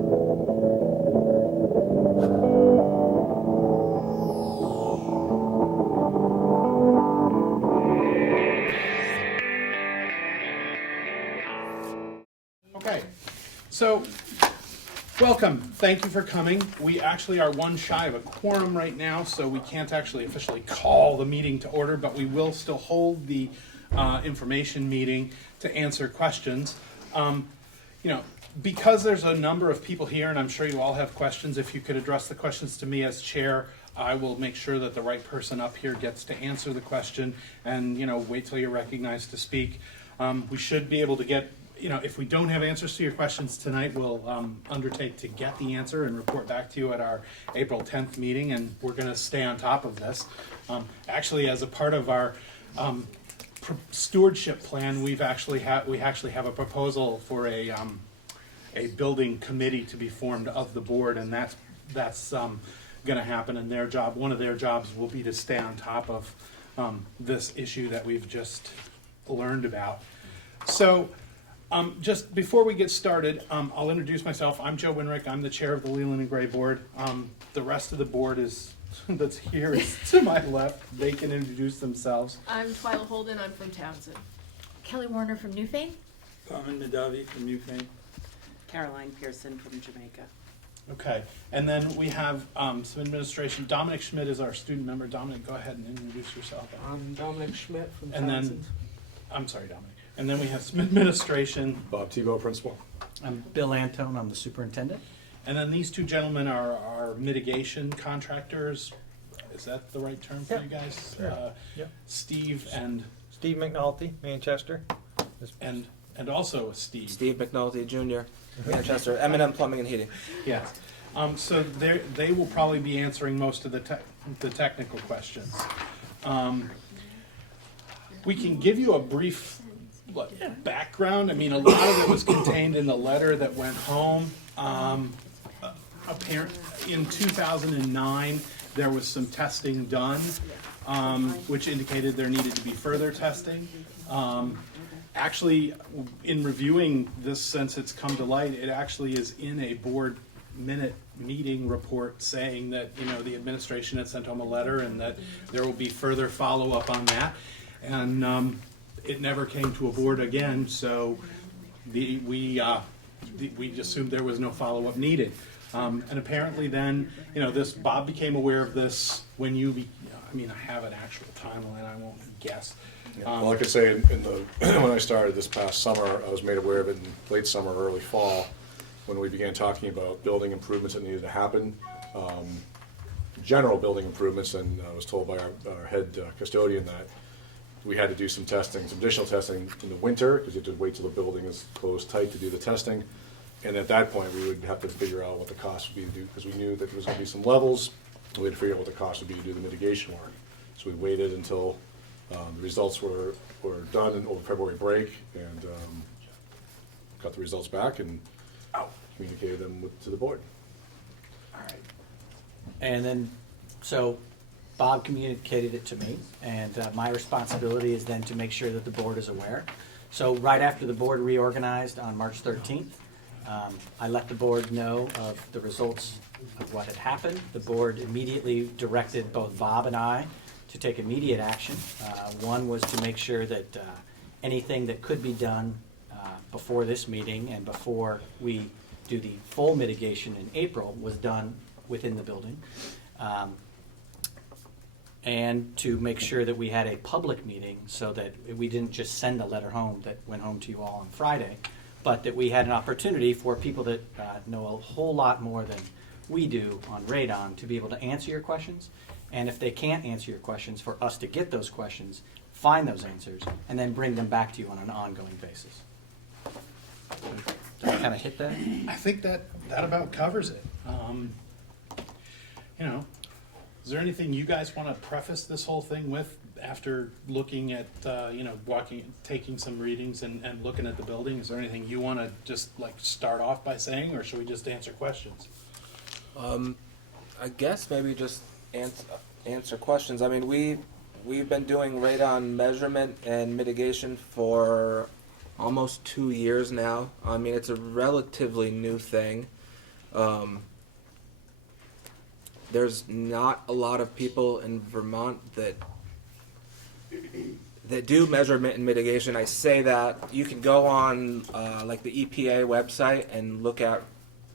Okay, so welcome. Thank you for coming. We actually are one shy of a quorum right now, so we can't actually officially call the meeting to order, but we will still hold the information meeting to answer questions. Because there's a number of people here, and I'm sure you all have questions, if you could address the questions to me as chair, I will make sure that the right person up here gets to answer the question, and wait till you're recognized to speak. We should be able to get, if we don't have answers to your questions tonight, we'll undertake to get the answer and report back to you at our April 10th meeting, and we're going to stay on top of this. Actually, as a part of our stewardship plan, we actually have a proposal for a building committee to be formed of the board, and that's going to happen. And one of their jobs will be to stay on top of this issue that we've just learned about. So just before we get started, I'll introduce myself. I'm Joe Winrick. I'm the chair of the Leland and Gray board. The rest of the board that's here is to my left. They can introduce themselves. I'm Twyla Holden. I'm from Townsend. Kelly Warner from Newfane. Carmen Nadavi from Newfane. Caroline Pearson from Jamaica. Okay, and then we have some administration. Dominic Schmidt is our student member. Dominic, go ahead and introduce yourself. I'm Dominic Schmidt from And Townsend. then, I'm sorry, Dominic. And then we have some administration. Bob Tebow, principal. I'm Bill Antone, I'm the superintendent. And then these two gentlemen are mitigation contractors. Is that the right term for you guys? Sure. Steve and Steve McNulty, Manchester. and also Steve. Steve McNulty Jr., Manchester, M&M Plumbing and Heating. Yes. So they will probably be answering most of the technical questions. We can give you a brief background. I mean, a lot of it was contained in the letter that went home. In 2009, there was some testing done, which indicated there needed to be further testing. Actually, in reviewing this since it's come to light, it actually is in a board minute meeting report saying that the administration had sent home a letter and that there will be further follow-up on that. And it never came to a board again, so we assumed there was no follow-up needed. And apparently then, Bob became aware of this when I have an actual timeline, I won't guess. Well, I could say when I started this past summer, I was made aware of it in late summer, early fall, when we began talking about building improvements that needed to happen, general building improvements, and I was told by our head custodian that we had to do some testing, some additional testing in the winter, because you have to wait till the building is closed tight to do the testing. And at that point, we would have to figure out what the cost would be to do, because we knew that there was going to be some levels, and we had to figure out what the cost would be to do the mitigation work. So we waited until the results were done over February break, and got the results back and communicated them to the board. All right. And then, so Bob communicated it to me, and my responsibility is then to make sure that the board is aware. So right after the board reorganized on March 13th, I let the board know of the results of what had happened. The board immediately directed both Bob and I to take immediate action. One was to make sure that anything that could be done before this meeting and before we do the full mitigation in April was done within the building. And to make sure that we had a public meeting so that we didn't just send a letter home that went home to you all on Friday, but that we had an opportunity for people that know a whole lot more than we do on Radon to be able to answer your questions. And if they can't answer your questions, for us to get those questions, find those answers, and then bring them back to you on an ongoing basis. Did I kind of hit that? I think that about covers it. Is there anything you guys want to preface this whole thing with after looking at, taking some readings and looking at the building? Is there anything you want to just start off by saying, or should we just answer questions? I guess maybe just answer questions. I mean, we've been doing radon measurement and mitigation for almost 2 years now. I mean, it's a relatively new thing. There's not a lot of people in Vermont that do measurement and mitigation. I say that you can go on like the EPA website and look at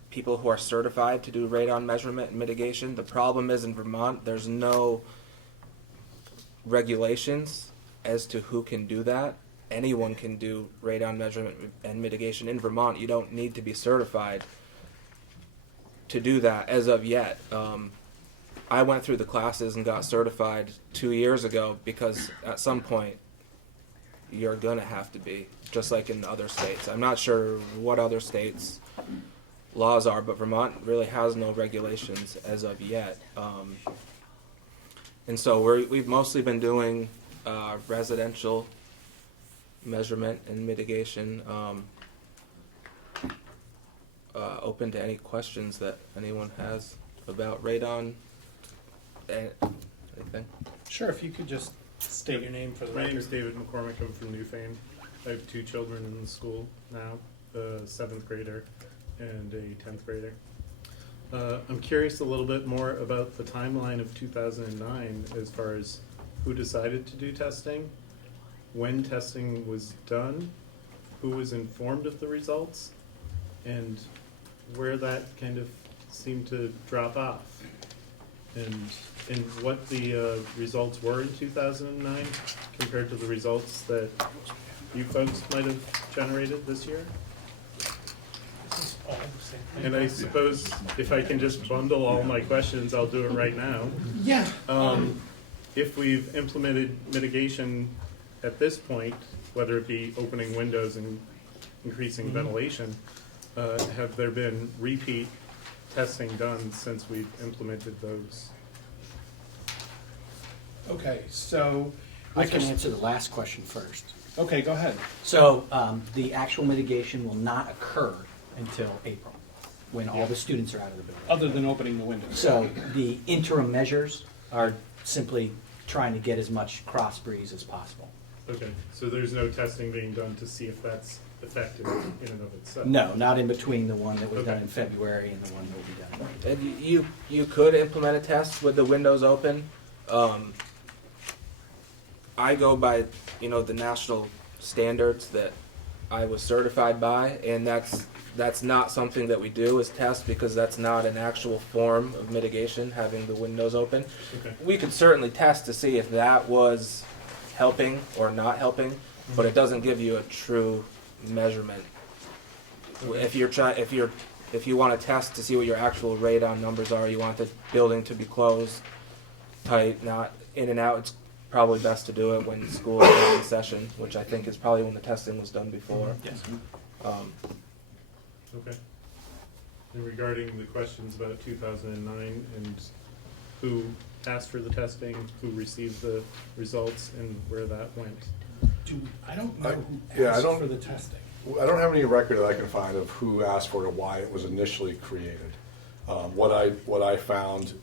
people who are certified to do radon measurement and mitigation. The problem is in Vermont, there's no regulations as to who can do that. Anyone can do radon measurement and mitigation in Vermont. You don't need to be certified to do that as of yet. I went through the classes and got certified 2 years ago because at some point you're going to have to be, just like in other states. I'm not sure what other states' laws are, but Vermont really has no regulations as of yet. And so we've mostly been doing residential measurement and mitigation. Open to any questions that anyone has about radon. Anything? Sure, if you could just state your name for the My record. name is David McCormick. I'm from Newfane. I have 2 children in the school now, a 7th grader and a 10th grader. I'm curious a little bit more about the timeline of 2009 as far as who decided to do testing, when testing was done, who was informed of the results, and where that kind of seemed to drop off, and what the results were in 2009 compared to the results that you folks might have generated this year. And I suppose if I can just bundle all my questions, I'll do it right now. Yeah. If we've implemented mitigation at this point, whether it be opening windows and increasing ventilation, have there been repeat testing done since we've implemented those? Okay, so I can answer the last question first. Okay, go ahead. So the actual mitigation will not occur until April, when all the students are out of the building. Other than opening the windows. So the interim measures are simply trying to get as much cross breeze as possible. Okay, so there's no testing being done to see if that's effective in and of itself? No, not in between the one that was done Okay. in February and the one that will be done. And you could implement a test with the windows open. I go by the national standards that I was certified by, and that's not something that we do as test because that's not an actual form of mitigation, having the windows open. Okay. We could certainly test to see if that was helping or not helping, but it doesn't give you a true measurement. If you want to test to see what your actual radon numbers are, you want the building to be closed, tight, not in and out. It's probably best to do it when school is in session, which I think is probably when the testing was done before. Yes. Okay. And regarding the questions about 2009 and who asked for the testing, who received the results, and where that went? I don't know who Yeah, I asked don't- for the testing. I don't have any record that I can find of who asked for it or why it was initially created. What I found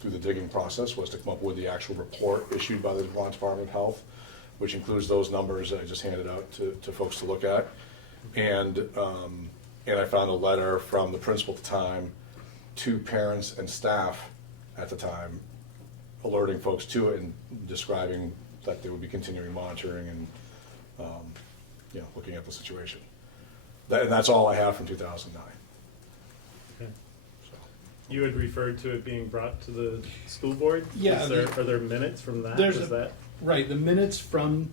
through the digging process was to come up with the actual report issued by the Vermont Department of Health, which includes those numbers that I just handed out to folks to look at. And I found a letter from the principal at the time to parents and staff at the time, alerting folks to it and describing that they would be continuing monitoring and looking at the situation. And that's all I have from 2009. Okay. You had referred to it being brought to the school board? Yeah, Are there minutes from that? There's Was that? Right, the minutes from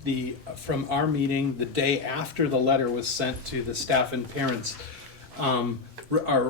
our meeting the day after the letter was sent to the staff and parents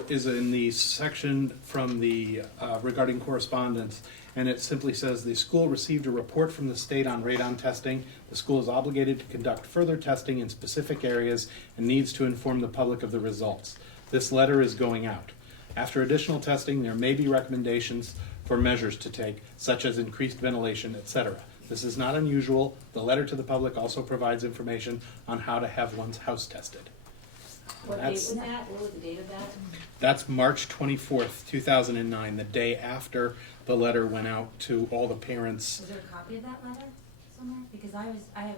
is in the section from the regarding correspondence, and it simply says the school received a report from the state on radon testing. The school is obligated to conduct further testing in specific areas and needs to inform the public of the results. This letter is going out. After additional testing, there may be recommendations for measures to take, such as increased ventilation, etc. This is not unusual. The letter to the public also provides information on how to have one's house tested. What date That's- was that? What was the date of that? That's March 24th, 2009, the day after the letter went out to all the parents. Was there a copy of that letter somewhere? Because I have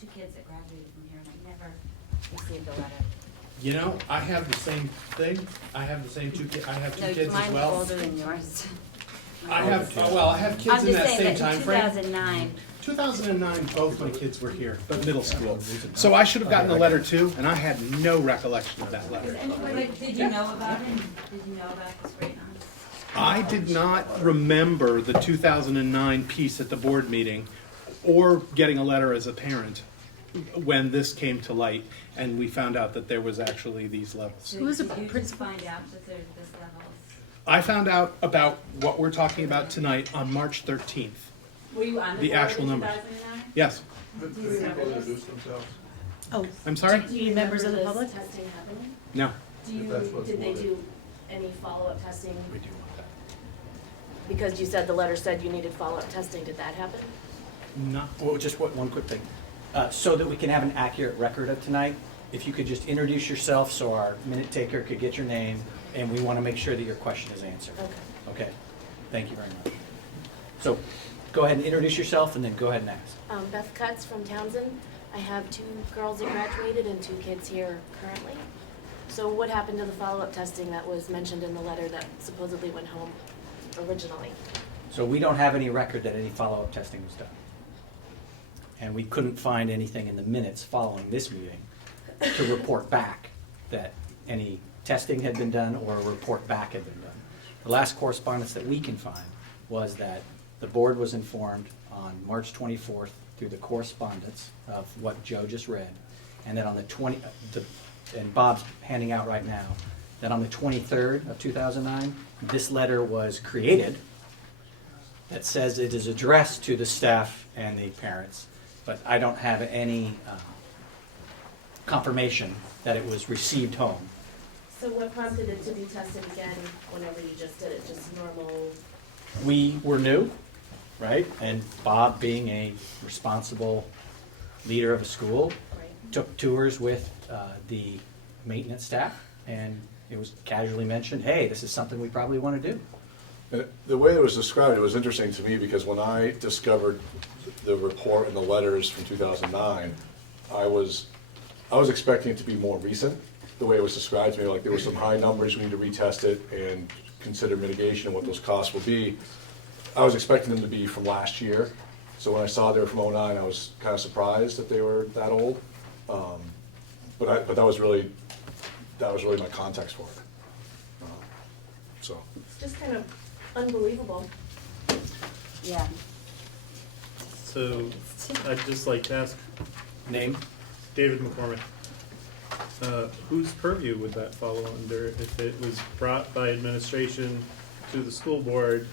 2 kids that graduated from here and I never received a letter. You know, I have the same thing. I have the same I have two No, kids as mine's well. older than yours. I have, I have kids I'm in just that saying same that time in frame. 2009, 2009, both my kids were here, but middle school. So I should have gotten the letter too, and I had no recollection of that letter. did you know about it? Did you know about this right now? I did not remember the 2009 piece at the board meeting or getting a letter as a parent when this came to light and we found out that there was actually these levels. Who's a Did you just principal? find out that there's this level? I found out about what we're talking about tonight on March 13th. Were you on The board actual in numbers. 2009? Yes. Do you remember this? Oh, I'm sorry? do you members of the public? Testing happening? No. Did they do any follow-up testing? We do want that. Because you said the letter said you needed follow-up testing, did that happen? Not, Well, just one quick thing. So that we can have an accurate record of tonight, if you could just introduce yourself so our minute taker could get your name, and we want to make sure that your question is answered. Okay. Okay, thank you very much. So, go ahead and introduce yourself and then go ahead and ask. Beth Cutts from Townsend. I have 2 girls that graduated and 2 kids here currently. So what happened to the follow-up testing that was mentioned in the letter that supposedly went home originally? So we don't have any record that any follow-up testing was done. And we couldn't find anything in the minutes following this meeting to report back that any testing had been done or a report back had been done. The last correspondence that we can find was that the board was informed on March 24th through the correspondence of what Joe just read, and that on the and Bob's handing out right now, that on the 23rd of 2009, this letter was created that says it is addressed to the staff and the parents, but I don't have any confirmation that it was received home. So what prompted it to be tested again whenever you just did it? Just normal? We were new, right? And Bob, being a responsible leader of a school, Right. took tours with the maintenance staff, and it was casually mentioned, hey, this is something we probably want to do. The way it was described, it was interesting to me because when I discovered the report and the letters from 2009, I was expecting it to be more recent. The way it was described to me, like there were some high numbers, we need to retest it and consider mitigation and what those costs would be. I was expecting them to be from last year. So when I saw they were from 09, I was kind of surprised that they were that old. But that was really my context for it. So. It's just kind of unbelievable. Yeah. So I'd just like to ask, Name? David McCormick, whose purview would that follow under? If it was brought by administration to the school board,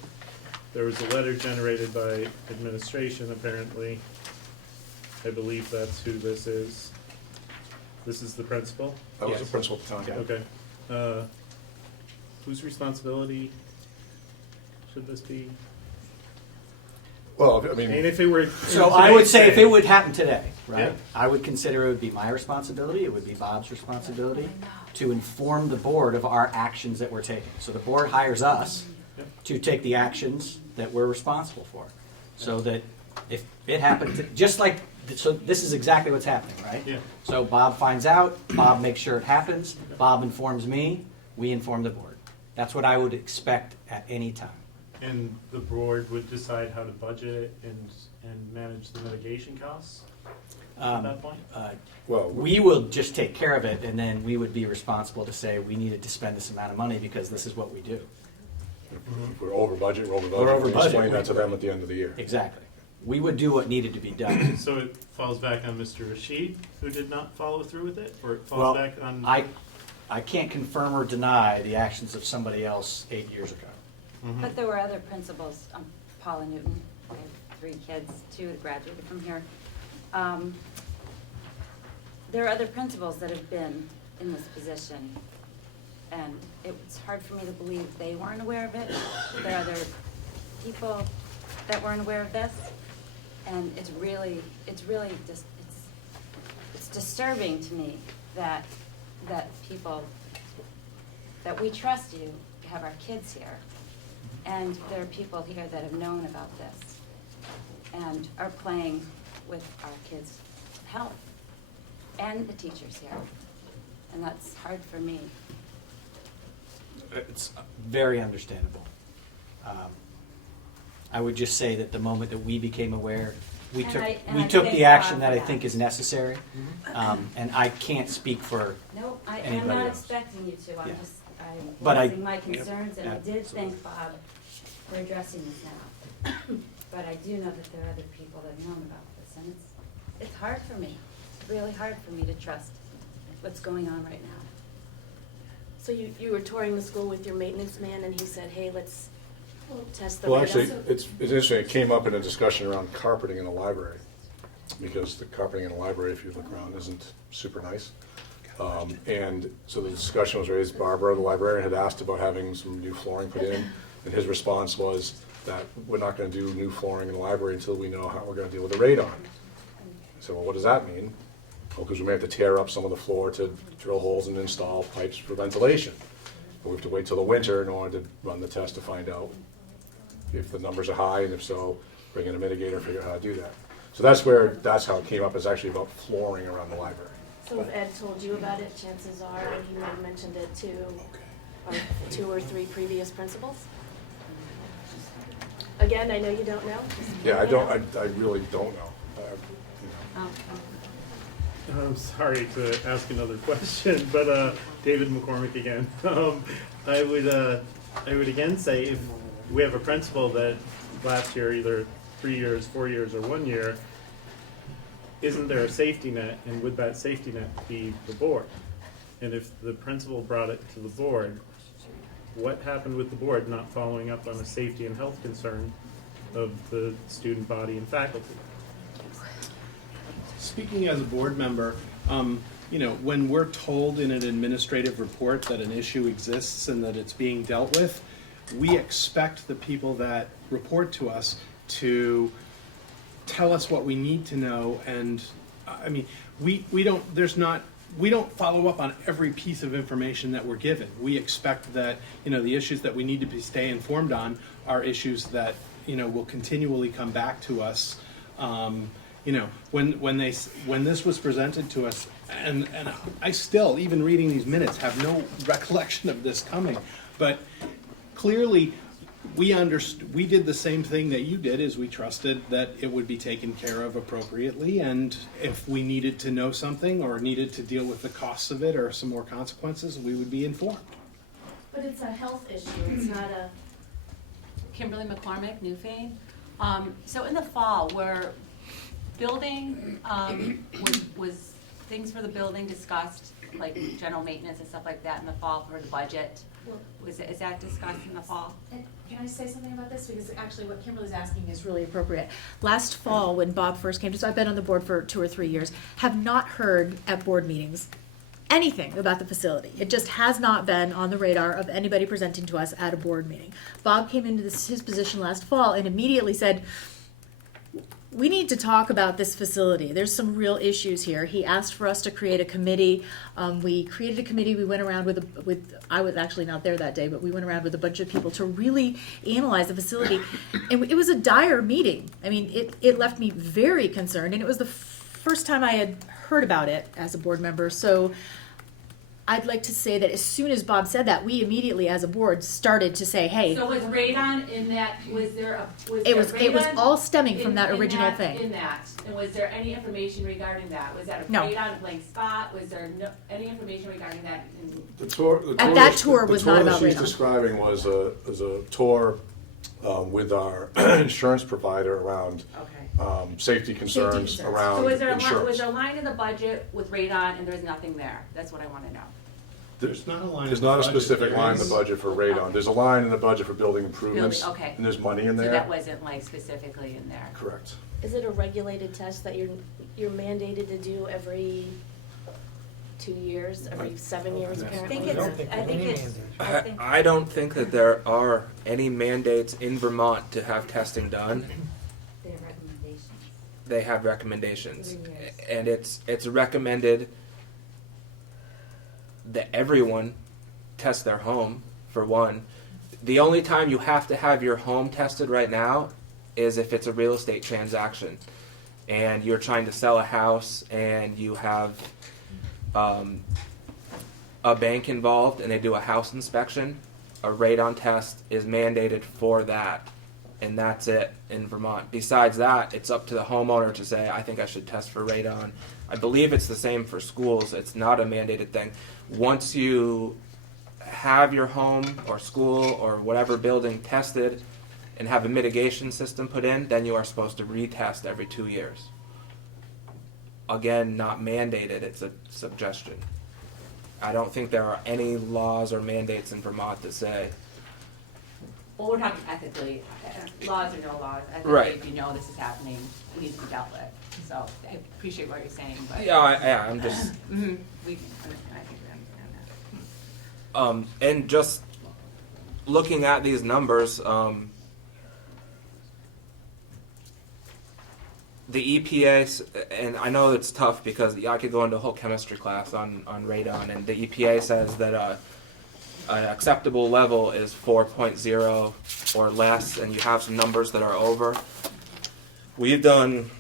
there was a letter generated by administration apparently. I believe that's who this is. This is the principal? I was Yes. the principal at the time. Okay. Whose responsibility should this be? Well, I I mean, mean, if it were. So I would say if it would happen today, right, Yeah. I would consider it would be my responsibility, it would be Bob's responsibility to inform the board of our actions that we're taking. So the board hires us Yep. to take the actions that we're responsible for. So that if it happened, just like, so this is exactly what's happening, right? Yeah. So Bob finds out, Bob makes sure it happens, Bob informs me, we inform the board. That's what I would expect at any time. And the board would decide how to budget it and manage the mitigation costs at that point? well, We will just take care of it, and then we would be responsible to say we needed to spend this amount of money because this is what we do. if we're over budget, we're over budget. We're over We budget. explain that to them at the end of the year. Exactly. We would do what needed to be done. So it falls back on Mr. Rashid, who did not follow through with it, or it Well, falls back on? I can't confirm or deny the actions of somebody else 8 years ago. Mhm. But there were other principals, Paula Newton, I have 3 kids, 2 that graduated from here. There are other principals that have been in this position, and it's hard for me to believe they weren't aware of it. There are other people that weren't aware of this, and it's really just, it's disturbing to me that people, that we trust you to have our kids here, and there are people here that have known about this and are playing with our kids' health and the teachers here. and that's hard for me. It's very understandable. I would just say that the moment that we became aware, we And took, I we took thank the action God that for I that. think is necessary. And I for No, I'm Anybody not else? expecting you to, I'm Yeah. just, I'm But I- voicing my concerns, and I did Absolutely. thank Bob for addressing this now. But I do know that there are other people that have known about this, and it's hard for me, it's really hard for me to trust what's going on right now. So you were touring the school with your maintenance man and he said, hey, let's test the Well, radon? actually, it's interesting, it came up in a discussion around carpeting in the library, because the carpeting in the library, if you look around, isn't super nice. And so the discussion was raised, Barbara, the librarian, had asked about having some new flooring put in, and his response was that we're not gonna do new flooring in the library until we know how we're gonna deal with the radon. I said, well, what does that mean? Well, because we may have to tear up some of the floor to drill holes and install pipes for ventilation. But we have to wait till the winter in order to run the test to find out if the numbers are high, and if so, bring in a mitigator, figure out how to do that. So that's how it came up, is actually about flooring around the library. So if Ed told you about it, chances are he might have mentioned it to our 2 or 3 previous principals? Again, I know you don't know. just Yeah, I throwing it don't, out. I really don't know. I'm sorry to ask another question, but David McCormick again. I would again say, if we have a principal that last year, either 3 years, 4 years, or 1 year, isn't there a safety net, and would that safety net be the board? And if the principal brought it to the board, what happened with the board not following up on a safety and health concern of the student body and faculty? Speaking as a board member, when we're told in an administrative report that an issue exists and that it's being dealt with, we expect the people that report to us to tell us what we need to know. And we don't follow up on every piece of information that we're given. We expect that, the issues that we need to stay informed on are issues that, will continually come back to us. When this was presented to us, and I still, even reading these minutes, have no recollection of this coming, but clearly we did the same thing that you did, is we trusted that it would be taken care of appropriately, and if we needed to know something or needed to deal with the costs of it or some more consequences, we would be informed. But it's a health issue, it's not a, Kimberly McCormick, Newfane. So in the fall, were building, was things for the building discussed, like general maintenance and stuff like that in the fall for the budget? Is that discussed in the fall? And can I say something about this? Because actually what Kimberly's asking is really appropriate. Last fall, when Bob first came to, so I've been on the board for 2 or 3 years, have not heard at board meetings anything about the facility. It just has not been on the radar of anybody presenting to us at a board meeting. Bob came into his position last fall and immediately said, we need to talk about this facility. There's some real issues here. He asked for us to create a committee. We created a committee. We went around with I was actually not there that day, but we went around with a bunch of people to really analyze the facility. And it was a dire meeting. I mean, it left me very concerned, and it was the first time I had heard about it as a board member. So I'd like to say that as soon as Bob said that, we immediately, as a board, started to say, hey, So was radon in that, was there it was radon all stemming from in- that in original that- thing. In that, and was there any information regarding that? Was that a No. radon blank spot? Was there any information regarding that? The tour that tour was not about The tour that she's radon. describing was a tour with our insurance provider around Okay. safety concerns concerns. around So was there insurance. a line in the budget with radon and there's nothing there? That's what I wanna know. There's not a line. There's in the not a budget. specific There line in the is- budget for radon. There's a line in the budget for building improvements. Building, okay. And there's money in So there. that wasn't like specifically in there? Correct. is it a regulated test that you're mandated to do every 2 years, every 7 years I apparently? think I don't think that there are any mandates in Vermont to have testing done. they have recommendations. They have recommendations, Every year. and it's recommended that everyone test their home, for one. The only time you have to have your home tested right now is if it's a real estate transaction and you're trying to sell a house and you have a bank involved and they do a house inspection, a radon test is mandated for that. And that's it in Vermont. Besides that, it's up to the homeowner to say, I think I should test for radon. I believe it's the same for schools. It's not a mandated thing. Once you have your home or school or whatever building tested and have a mitigation system put in, then you are supposed to retest every 2 years. Again, not mandated, it's a suggestion. I don't think there are any laws or mandates in Vermont that say, Well, we're talking ethically, laws or no laws, ethically, Right. if you know this is happening, it needs to be dealt with. So I appreciate what you're saying, but. yeah, I'm just, Mhm. I think we understand that. and just looking at these numbers, the EPA, and I know it's tough because I could go into a whole chemistry class on radon, and the EPA says that an acceptable level is 4.0 or less, and you have some numbers that are over. We've done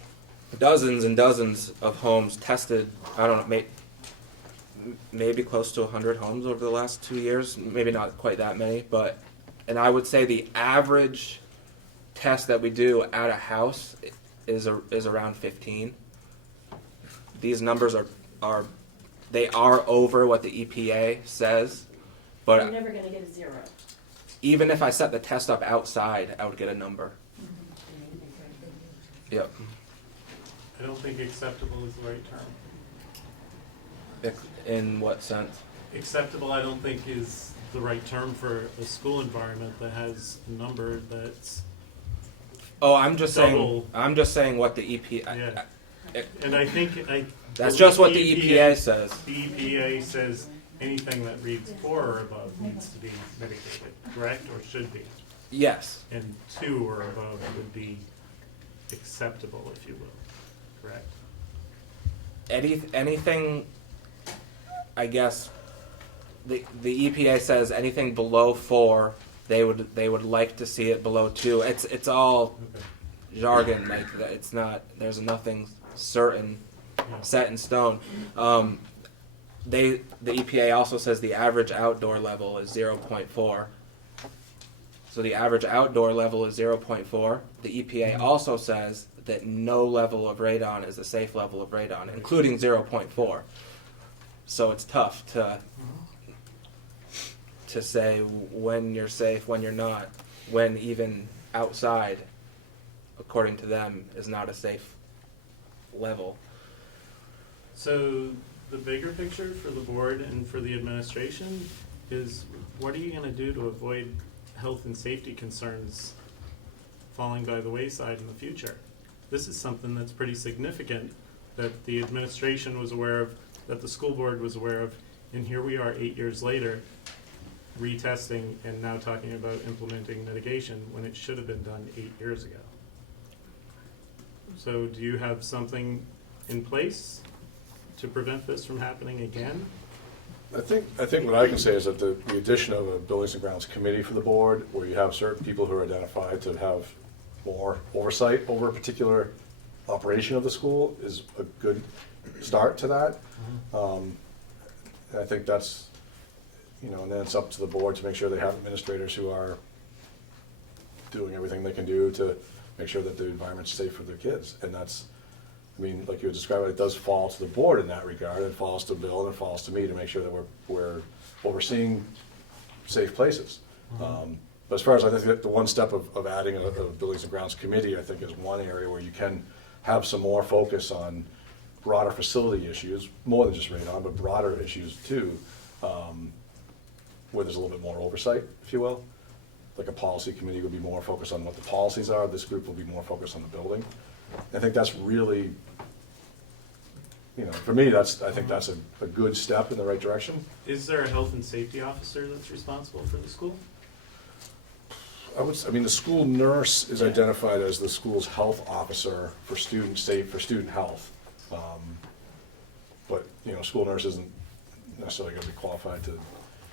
dozens and dozens of homes tested, I don't know, maybe close to 100 homes over the last 2 years, maybe not quite that many, and I would say the average test that we do at a house is around 15. These numbers are over what the EPA says, but You're never gonna get a 0. even if I set the test up outside, I would get a number. Yep. I don't think acceptable is the right term. In what sense? Acceptable, I don't think is the right term for a school environment that has a number that's Oh, I'm just double. saying what the EPA. Yeah. And I think That's just what the EPA says. The EPA says anything that reads 4 or above needs to be mitigated, correct, or should be? Yes. And 2 or above would be acceptable, if you will, correct? Anything, I guess, the EPA says anything below 4, they would like to see it below 2. It's all Okay. jargon, like it's not. There's nothing certain, set in stone. The EPA also says the average outdoor level is 0.4. So the average outdoor level is 0.4. The EPA also says that no level of radon is a safe level of radon, including 0.4. So it's tough to say when you're safe, when you're not, when even outside, according to them, is not a safe level. So the bigger picture for the board and for the administration is, what are you going to do to avoid health and safety concerns falling by the wayside in the future? This is something that's pretty significant that the administration was aware of, that the school board was aware of, and here we are 8 years later retesting and now talking about implementing mitigation when it should have been done 8 years ago. So do you have something in place to prevent this from happening again? I think what I can say is that the addition of a Buildings and Grounds Committee for the board, where you have certain people who are identified to have more oversight over a particular operation of the school, is a good start to that. And I think that's, and then it's up to the board to make sure they have administrators who are doing everything they can do to make sure that the environment's safe for their kids. And that's, like you described, it does fall to the board in that regard. It falls to Bill and it falls to me to make sure that we're overseeing safe places. But as far as I think the one step of adding a Buildings and Grounds Committee, I think is one area where you can have some more focus on broader facility issues, more than just radon, but broader issues too, where there's a little bit more oversight, if you will. Like a policy committee would be more focused on what the policies are. This group will be more focused on the building. I think that's really, for me, I think that's a good step in the right direction. Is there a health and safety officer that's responsible for the school? The school nurse is identified as the school's health officer for student health. But, school nurse isn't necessarily going to be qualified to.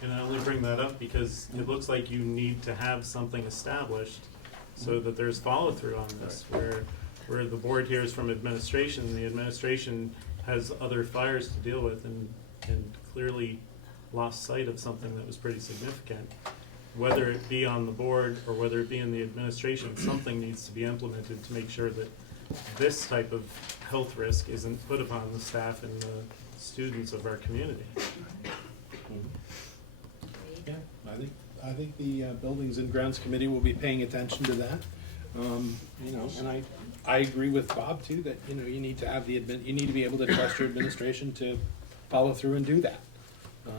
And I only bring that up because it looks like you need to have something established so that there's follow-through on this, where the board hears from administration, the administration has other fires to deal with, and clearly lost sight of something that was pretty significant. Whether it be on the board or whether it be in the administration, something needs to be implemented to make sure that this type of health risk isn't put upon the staff and the students of our community. Yeah, I think the Buildings and Grounds Committee will be paying attention to that. You know, and I agree with Bob too, that, you know, you need to have you need to be able to trust your administration to follow through and do that. You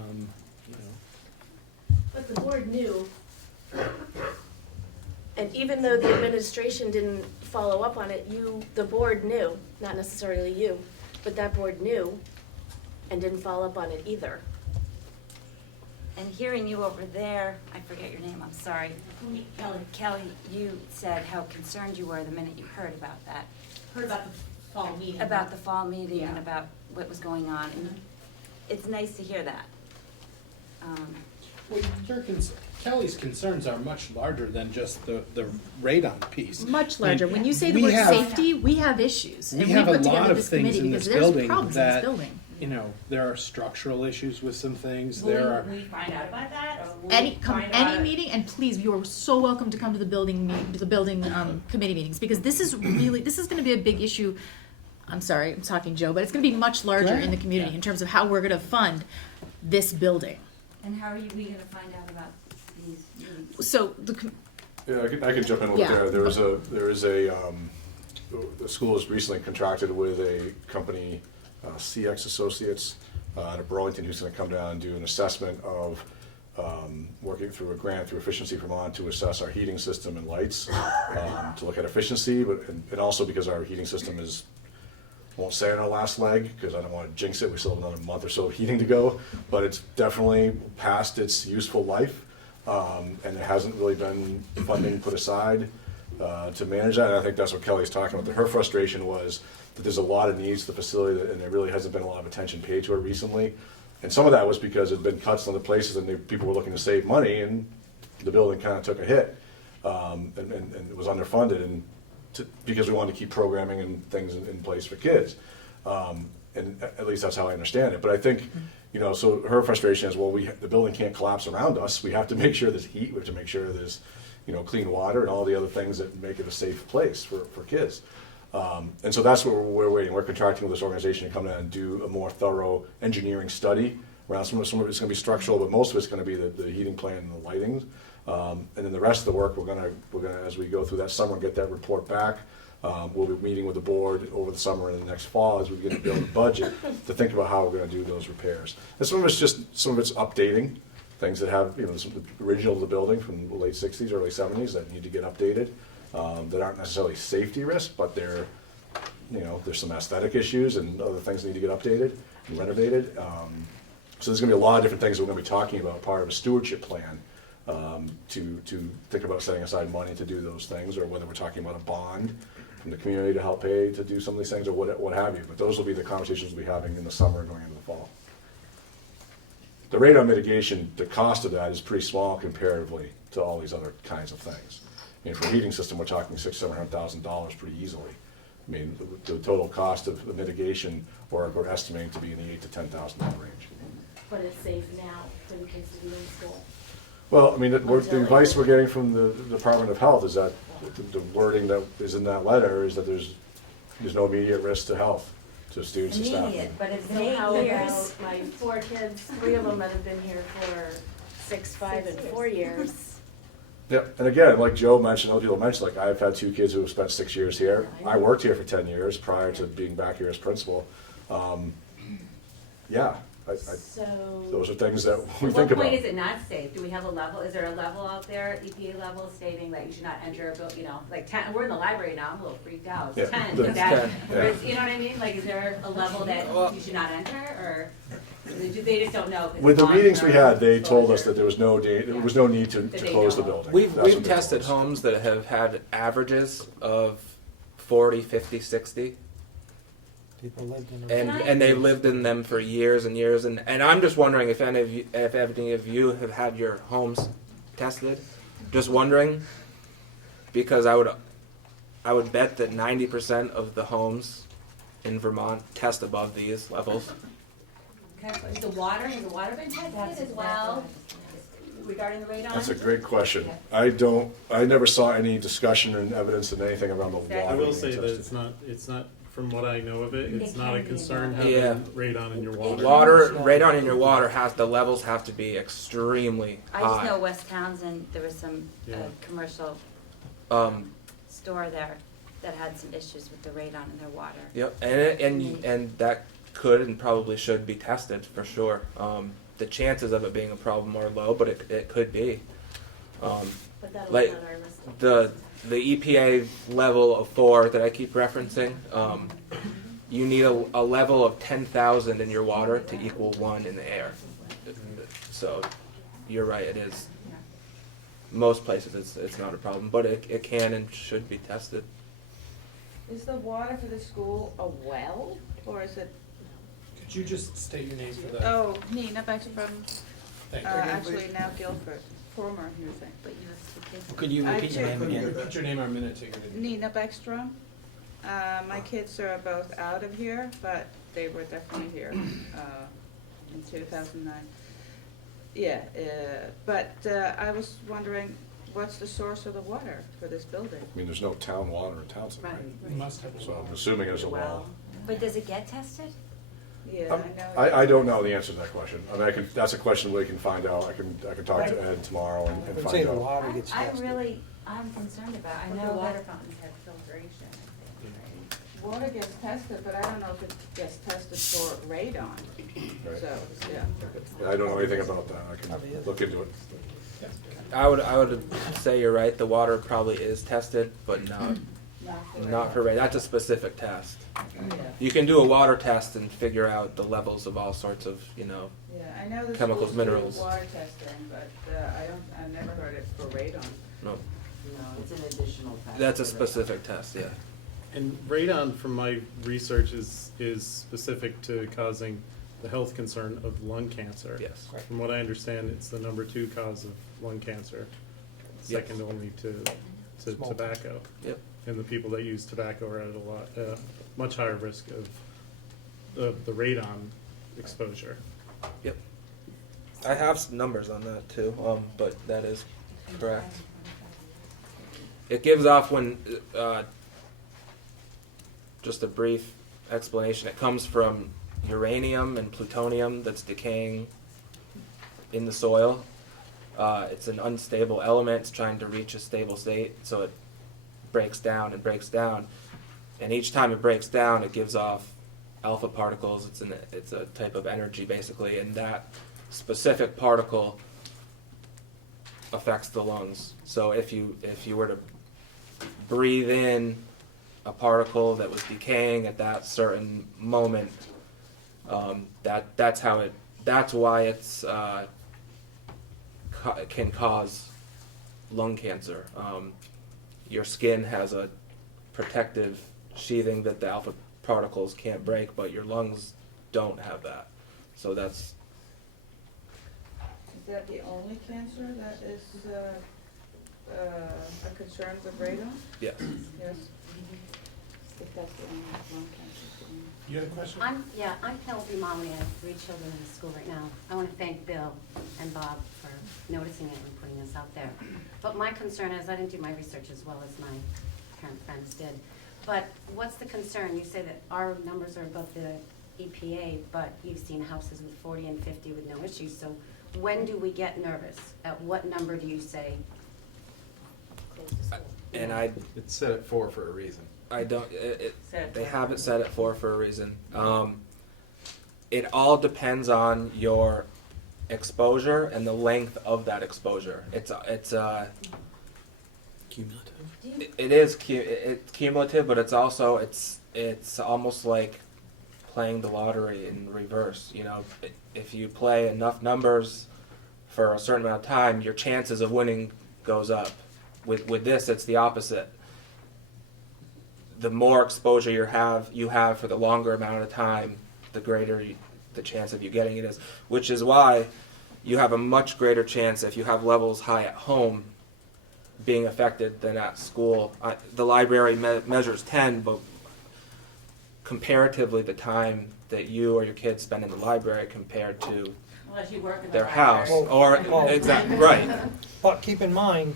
know. But the board knew, and even though the administration didn't follow up on it, the board knew, not necessarily you, but that board knew and didn't follow up on it either. And hearing you over there, I forget your name, I'm sorry. Kelly, you said how concerned you were the minute you heard about that. Heard about the fall meeting. About the fall meeting and Yeah. about what was going on. And it's nice to hear that. Well, Kelly's concerns are much larger than just the radon piece. Much larger. When you say the we word have- safety, we have issues. We And have a put lot together of this things committee in because this there's building problems in this that, building. you know, there are structural issues with some things, Will there are. we find out about that, or will Any, we come find out? any meeting, and please, you are so welcome to come to the building, committee meetings, because this is gonna be a big issue. I'm sorry, I'm talking Joe, but it's gonna be much larger in the community Yeah. in terms of how we're gonna fund this building. And how are we gonna find out about these meetings? So Yeah, I can jump in with Yeah. there. There is the school has recently contracted with a company, CX Associates, out of Burlington, who's gonna come down and do an assessment of, working through a grant through Efficiency Vermont to assess our heating system and lights, to look at efficiency, but, and also because our heating system is, I won't say on our last leg, because I don't want to jinx it, we still have another month or so of heating to go, but it's definitely past its useful life, and there hasn't really been funding put aside to manage that, and I think that's what Kelly's talking about. Her frustration was that there's a lot of needs to the facility, and there really hasn't been a lot of attention paid to it recently, and some of that was because there'd been cuts in other places, and people were looking to save money, and the building kind of took a hit, and it was underfunded, and because we wanted to keep programming and things in place for kids. And at least that's how I understand it. But I think, you know, so her frustration is, well, the building can't collapse around us. We have to make sure there's heat. We have to make sure there's, you know, clean water and all the other things that make it a safe place for kids. And so that's what we're waiting. We're contracting with this organization to come down and do a more thorough engineering study around some of it's going to be structural, but most of it's going to be the heating plan and the lighting. And then the rest of the work, we're gonna as we go through that summer, get that report back. We'll be meeting with the board over the summer and the next fall as we begin to build a budget to think about how we're gonna do those repairs. And some of it's updating, things that have, you know, the original of the building from the late 60s, early 70s that need to get updated, that aren't necessarily safety risks, but they're, you know, there's some aesthetic issues and other things that need to get updated and renovated. So there's gonna be a lot of different things that we're gonna be talking about, part of a stewardship plan. To think about setting aside money to do those things, or whether we're talking about a bond from the community to help pay to do some of these things, or what have you. But those will be the conversations we'll be having in the summer and going into the fall. The radon mitigation, the cost of that is pretty small comparatively to all these other kinds of things. I mean, for a heating system, we're talking $600,000-$700,000 pretty easily. I mean, the total cost of the mitigation, we're estimating to be in the $8,000 to $10,000 range. But it's safe now for the kids to be in school. Well, I mean, the advice we're getting from the Department of Health is that the wording that is in that letter is that there's no immediate risk to health, to students and staff. Immediate, but it's So how 8 about years. my 4 kids, 3 of them that have been here for 6, 5, and 4 years? Yeah, and again, like Joe mentioned, other people mentioned, like I've had 2 kids who have spent 6 years here. I worked here for 10 years prior to being back here as principal. Yeah, So. those are things that we At think what point about. is it not safe? Do we have a level, is there a level out there, EPA level stating that you should not enter a building, you know, like 10, we're in the library now, I'm a little freaked out. Yeah, 10, the- is that, 10, or yeah. is- you know what I mean? Like, is there a level that you should not enter, or they just don't know? 'cause With the it's meetings we had, they told us exposure. that there was no need to That they close the know. building. We've That's what they tested told us. homes that have had averages of 40, 50, 60. People lived in them. And they've lived in them for years and years, and I'm just wondering if any of you have had your homes tested. Just wondering, because I would bet that 90% of the homes in Vermont test above these levels. Has the water been tested as well regarding the radon? That's a great question. I never saw any discussion and evidence of anything around the water. I will being say that tested. it's not, from what I know of it, it's It not a can be concern water. having Yeah. radon in your water. Water, radon in your water the levels have to be extremely I just know high. West Townsend, there was some Yeah. commercial Um, store there that had some issues with the radon in their water. yep, and that could and probably should be tested for sure. The chances of it being a problem are low, but it could be. But that'll Like, be on our list. The EPA level of 4 that I keep referencing, you need a level of 10,000 in your water to equal 1 in the air. So you're right, it is. Most places it's not a problem, but it can and should be tested. Is the water for the school a well, or is it? Could you just state your name for the? Oh, Nina Beckstrom, Thank you. actually now Guilford, former New thing. But you have two kids. Could you repeat your name Put again? your name on a minute taker. Nina Beckstrom. My kids are both out of here, but they were definitely here in 2009. Yeah, but I was wondering, what's the source of the water for this building? I mean, there's no town water in Townsend, right? You must have. So I'm assuming there's a well. But does it get tested? Yeah, Um, I know. I don't know the answer to that question. I mean, that's a question we can find out. I can talk to Ed tomorrow and I would say find the out. water gets tested. I'm concerned about, I But know the water that fountains have filtration, I think, right? Water gets tested, but I don't know if it gets tested for radon, Right. so, yeah. I don't know anything about that. I can look into it. I would say you're right. The water probably is tested, but not for radon. That's a specific test. You can do a water test and figure out the levels of all sorts of Yeah, I know the Chemicals, schools do minerals. water testing, but I've never heard it for radon. no. No, it's an additional test. That's a specific test. Yeah. And radon, from my research, is specific to causing the health concern of lung cancer. Yes. From what I understand, it's the number 2 cause of lung cancer, Yes. second only to Smoke. tobacco. Yep. And the people that use tobacco are at much higher risk of the radon exposure. Yep. I have some numbers on that too, but that is correct. It gives off just a brief explanation. It comes from uranium and plutonium that's decaying in the soil. It's an unstable element. It's trying to reach a stable state, so it breaks down and breaks down. And each time it breaks down, it gives off alpha particles. It's a type of energy, basically, and that specific particle affects the lungs. So if you were to breathe in a particle that was decaying at that certain moment, that's why it's can cause lung cancer. Your skin has a protective sheathing that the alpha particles can't break, but your lungs don't have that. So that's Is that the only cancer that is a concern with radon? yes. Yes. If that's the only lung cancer. You had a question? I'm a healthy mom, and I have 3 children in school right now. I want to thank Bill and Bob for noticing it and putting this out there. But my concern is, I didn't do my research as well as my parent friends did. But what's the concern? You say that our numbers are above the EPA, but you've seen houses with 40 and 50 with no issues. So when do we get nervous? At what number do you say? Close to school. And It's set at 4 for a reason. I don't. Set They it have it set at 4 for a reason. It all depends on your exposure and the length of that exposure. It's Cumulative. it's cumulative, but it's also it's almost like playing the lottery in reverse. You know, if you play enough numbers for a certain amount of time, your chances of winning goes up. With this, it's the opposite. The more exposure you have for the longer amount of time, the greater the chance of you getting it is. Which is why you have a much greater chance if you have levels high at home being affected than at school. The library measures 10, but comparatively the time that you or your kids spend in the library compared to Unless you work in the their library. house, or exactly right. But keep in mind,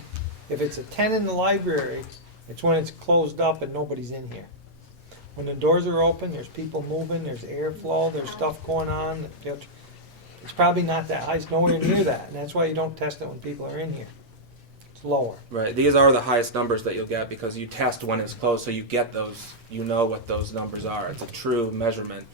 if it's a 10 in the library, it's when it's closed up and nobody's in here. When the doors are open, there's people moving, there's airflow, there's stuff going on. It's probably not that high, it's nowhere near that, and that's why you don't test it when people are in here. It's lower. Right. These are the highest numbers that you'll get because you test when it's closed, so you get those. You know what those numbers are. It's a true measurement.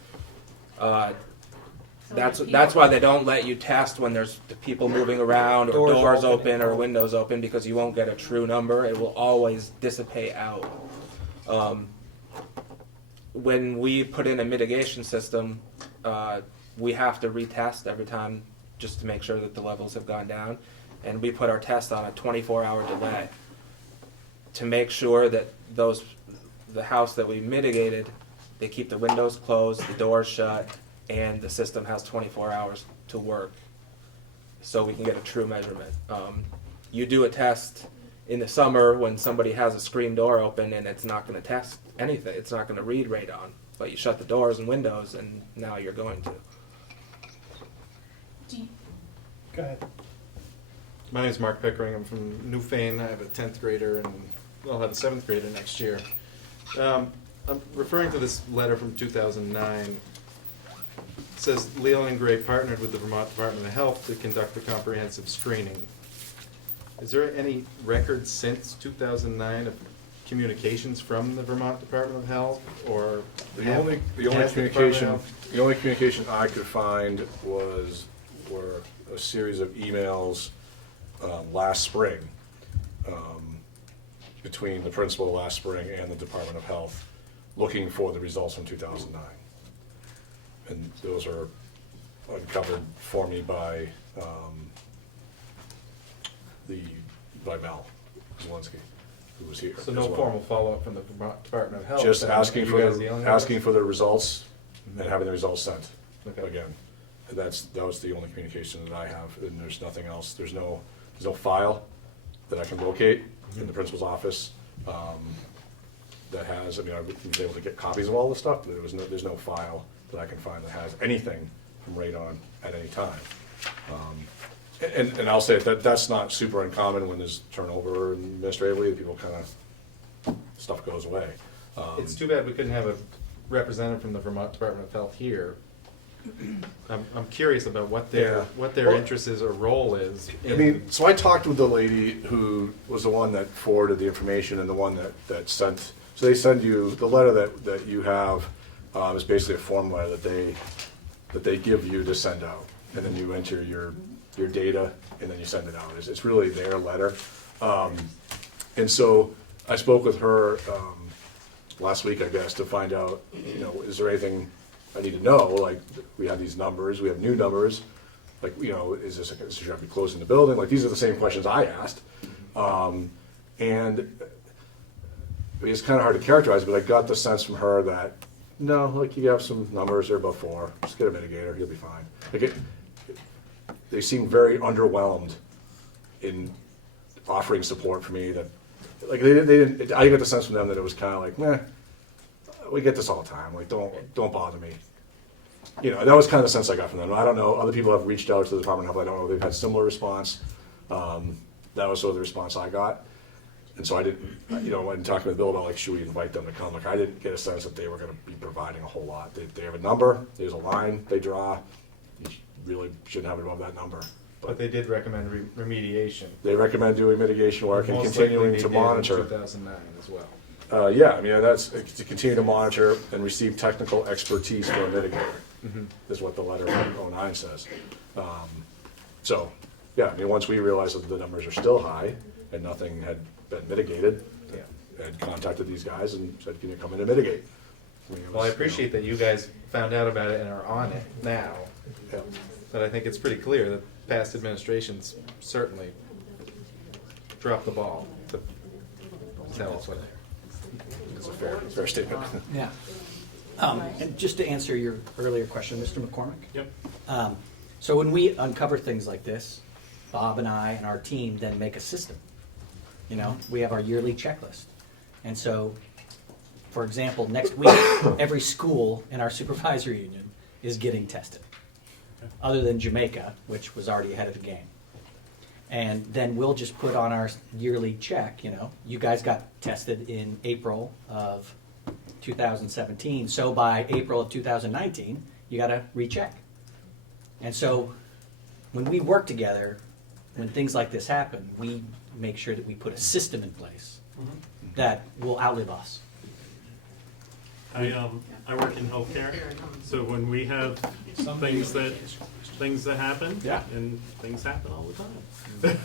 That's why they don't let you test when there's people moving around or doors open or windows open, because you won't get a true number. It will always dissipate out. When we put in a mitigation system, we have to retest every time just to make sure that the levels have gone down. And we put our test on a 24-hour delay to make sure that the house that we mitigated, they keep the windows closed, the doors shut, and the system has 24 hours to work, so we can get a true measurement. You do a test in the summer when somebody has a screen door open and it's not going to test anything. It's not going to read radon, but you shut the doors and windows, and now you're going to. Go ahead. My name is Mark Pickering. I'm from Newfane. I have a 10th grader, and I'll have a 7th grader next year. I'm referring to this letter from 2009. It says Leland and Gray partnered with the Vermont Department of Health to conduct a comprehensive screening. Is there any record since 2009 of communications from the Vermont Department of Health, or The only communication I could find were a series of emails last spring between the principal last spring and the Department of Health looking for the results from 2009. And those are uncovered for me by Mel Zielinski, who was here. So no as well. formal follow-up from the Vermont Department of Health? Just then? asking You for guys the only the results and having the results sent Okay. again. And that was the only communication that I have, and there's nothing else. There's no file that I can locate in the principal's office that has. I mean, I was able to get copies of all the stuff, but there's no file that I can find that has anything from Radon at any time. And I'll say that's not super uncommon when there's turnover administratively. People kind of stuff goes away. It's too bad we couldn't have a representative from the Vermont Department of Health here. I'm curious about what their interest is or role is. I mean, so I talked with the lady who was the one that forwarded the information and the one that sent. So they send you the letter that you have is basically a form letter that they give you to send out, and then you enter your data and then you send it out. It's really their letter. And so I spoke with her last week, I guess, to find out, is there anything I need to know? Like, we have these numbers, we have new numbers. Like, is this should I be closing the building? Like, these are the same questions I asked. And I mean, it's kind of hard to characterize, but I got the sense from her that, no, like, you have some numbers, they're above 4, just get a mitigator, you'll be fine. Like, they seem very underwhelmed in offering support for me. That, like, they didn't. I got the sense from them that it was kind of like, meh, we get this all the time. Like, don't bother me. That was kind of the sense I got from them. I don't know. Other people have reached out to the Department of Health. I don't know if they've had similar response. That was sort of the response I got. And so I didn't, when talking with Bill about, like, should we invite them to come? Like, I didn't get a sense that they were going to be providing a whole lot. They have a number. There's a line they draw. You really shouldn't have it above that number. But they did recommend remediation. They recommend doing mitigation work and Most continuing likely to they did in monitor. 2009 as well. Yeah, I mean, that's to continue to monitor and receive technical expertise for a mitigator, is what the letter from 09 says. So, yeah, I mean, once we realized that the numbers are still high and nothing had been mitigated, had contacted these guys and said, can you come in and mitigate? Well, I appreciate that you guys found out about it and are on it now. Yeah. But I think it's pretty clear that past administrations certainly dropped the ball, to tell us what. It's a fair statement. Yeah. And just to answer your earlier question, Mr. McCormick. Yep. So when we uncover things like this, Bob and I and our team then make a system. We have our yearly checklist. And so for example, next week, every school in our supervisory union is getting tested, other than Jamaica, which was already ahead of the game. And then we'll just put on our yearly check, you guys got tested in April of 2017, so by April of 2019, you got to recheck. And so when we work together, when things like this happen, we make sure that we put a system in place that will outlive us. I work in healthcare, so when we have things that happen, Yeah. and things happen all the time,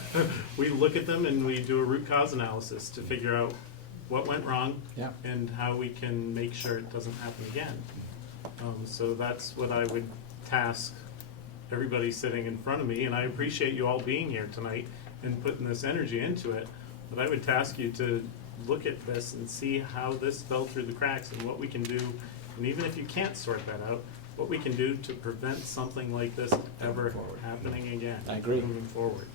we look at them and we do a root cause analysis to figure out what went wrong Yeah. and how we can make sure it doesn't happen again. So that's what I would task everybody sitting in front of me, and I appreciate you all being here tonight and putting this energy into it, but I would task you to look at this and see how this fell through the cracks and what we can do, and even if you can't sort that out, what we can do to prevent something like this ever happening again. I agree. Moving forward.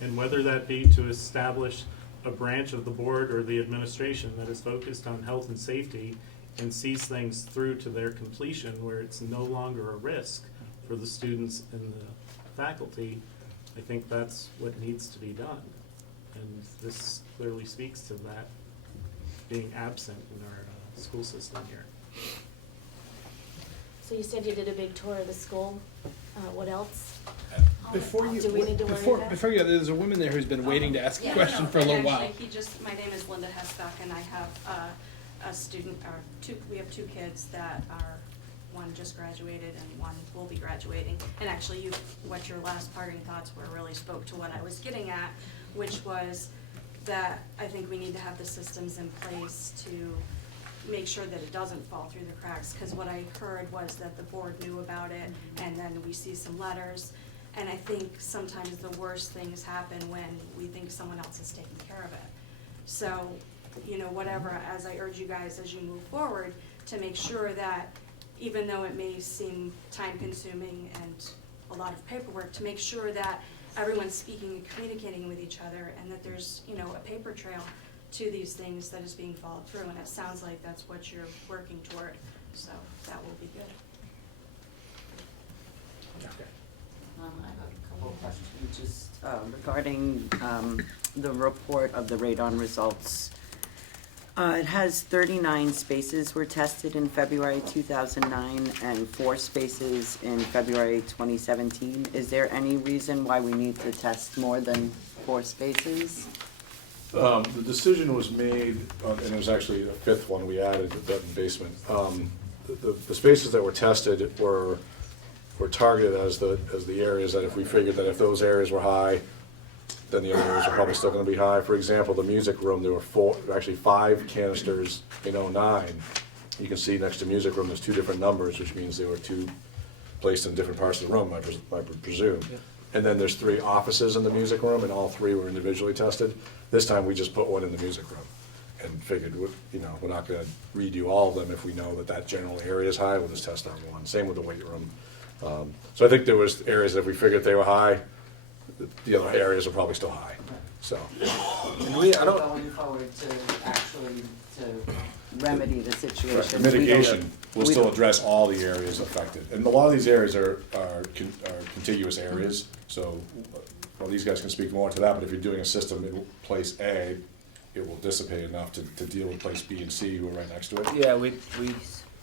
And whether that be to establish a branch of the board or the administration that is focused on health and safety and sees things through to their completion where it's no longer a risk for the students and the faculty, I think that's what needs to be done. And this clearly speaks to that being absent in our school system here. So you said you did a big tour of the school. What else? Before you, Do we need to worry about? before you, there's a woman there who's been waiting to ask a question for a little while. Actually, my name is Linda Hesbeck, and I have a student, we have two kids that are, one just graduated and one will be graduating. And actually, what your last parting thoughts were really spoke to what I was getting at, which was that I think we need to have the systems in place to make sure that it doesn't fall through the cracks, because what I heard was that the board knew about it, and then we see some letters, and I think sometimes the worst things happen when we think someone else is taking care of it. So, whatever, as I urge you guys as you move forward, to make sure that even though it may seem time-consuming and a lot of paperwork, to make sure that everyone's speaking and communicating with each other, and that there's, a paper trail to these things that is being followed through, and it sounds like that's what you're working toward, so that will be good. I have a couple of questions, just regarding the report of the radon results. It has 39 spaces were tested in February 2009 and 4 spaces in February 2017. Is there any reason why we need to test more than 4 spaces? The decision was made, and it was actually a 5th one we added, the basement. The spaces that were tested were targeted as the areas that if we figured that if those areas were high, then the other areas are probably still going to be high. For example, the music room, there were 5 canisters in 09. You can see next to music room, there's 2 different numbers, which means there were 2 placed in different parts of the room, I presume. Yeah. And then there's 3 offices in the music room, and all 3 were individually tested. This time, we just put one in the music room and figured, we're not going to redo all of them if we know that general area is high. We'll just test on one. Same with the weight room. So I think there was areas that if we figured they were high, the other areas are probably still high. So. And going forward to actually remedy the situation. Right. The mitigation will still address all the areas affected, and a lot of these areas are contiguous areas. So, well, these guys can speak more to that. But if you're doing a system in place A, it will dissipate enough to deal with place B and C who are right next to it. Yeah,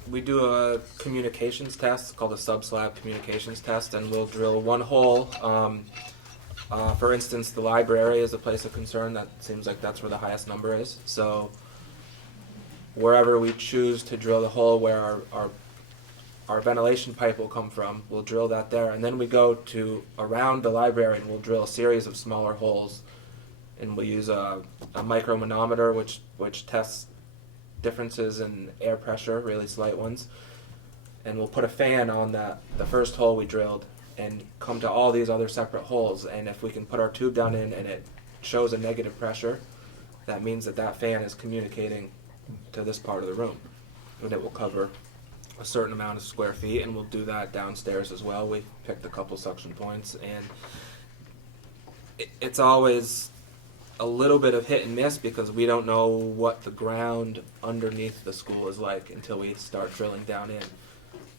we do a communications test called a sub-slab communications test, and we'll drill one hole. For instance, the library is a place of concern. That seems like that's where the highest number is. So wherever we choose to drill the hole where our ventilation pipe will come from, we'll drill that there. And then we go to around the library and we'll drill a series of smaller holes. And we'll use a micromanometer which tests differences in air pressure, really slight ones. And we'll put a fan on the first hole we drilled and come to all these other separate holes. And if we can put our tube down in and it shows a negative pressure, that means that fan is communicating to this part of the room. And it will cover a certain amount of square feet, and we'll do that downstairs as well. We picked a couple suction points, and it's always a little bit of hit and miss because we don't know what the ground underneath the school is like until we start drilling down in.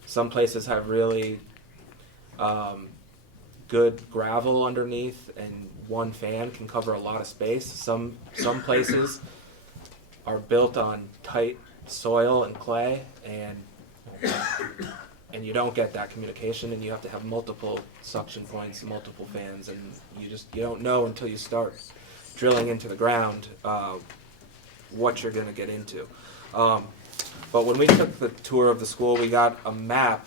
Some places have really good gravel underneath, and one fan can cover a lot of space. Some places are built on tight soil and clay, and you don't get that communication, and you have to have multiple suction points, multiple fans, and you don't know until you start drilling into the ground what you're going to get into. But when we took the tour of the school, we got a map,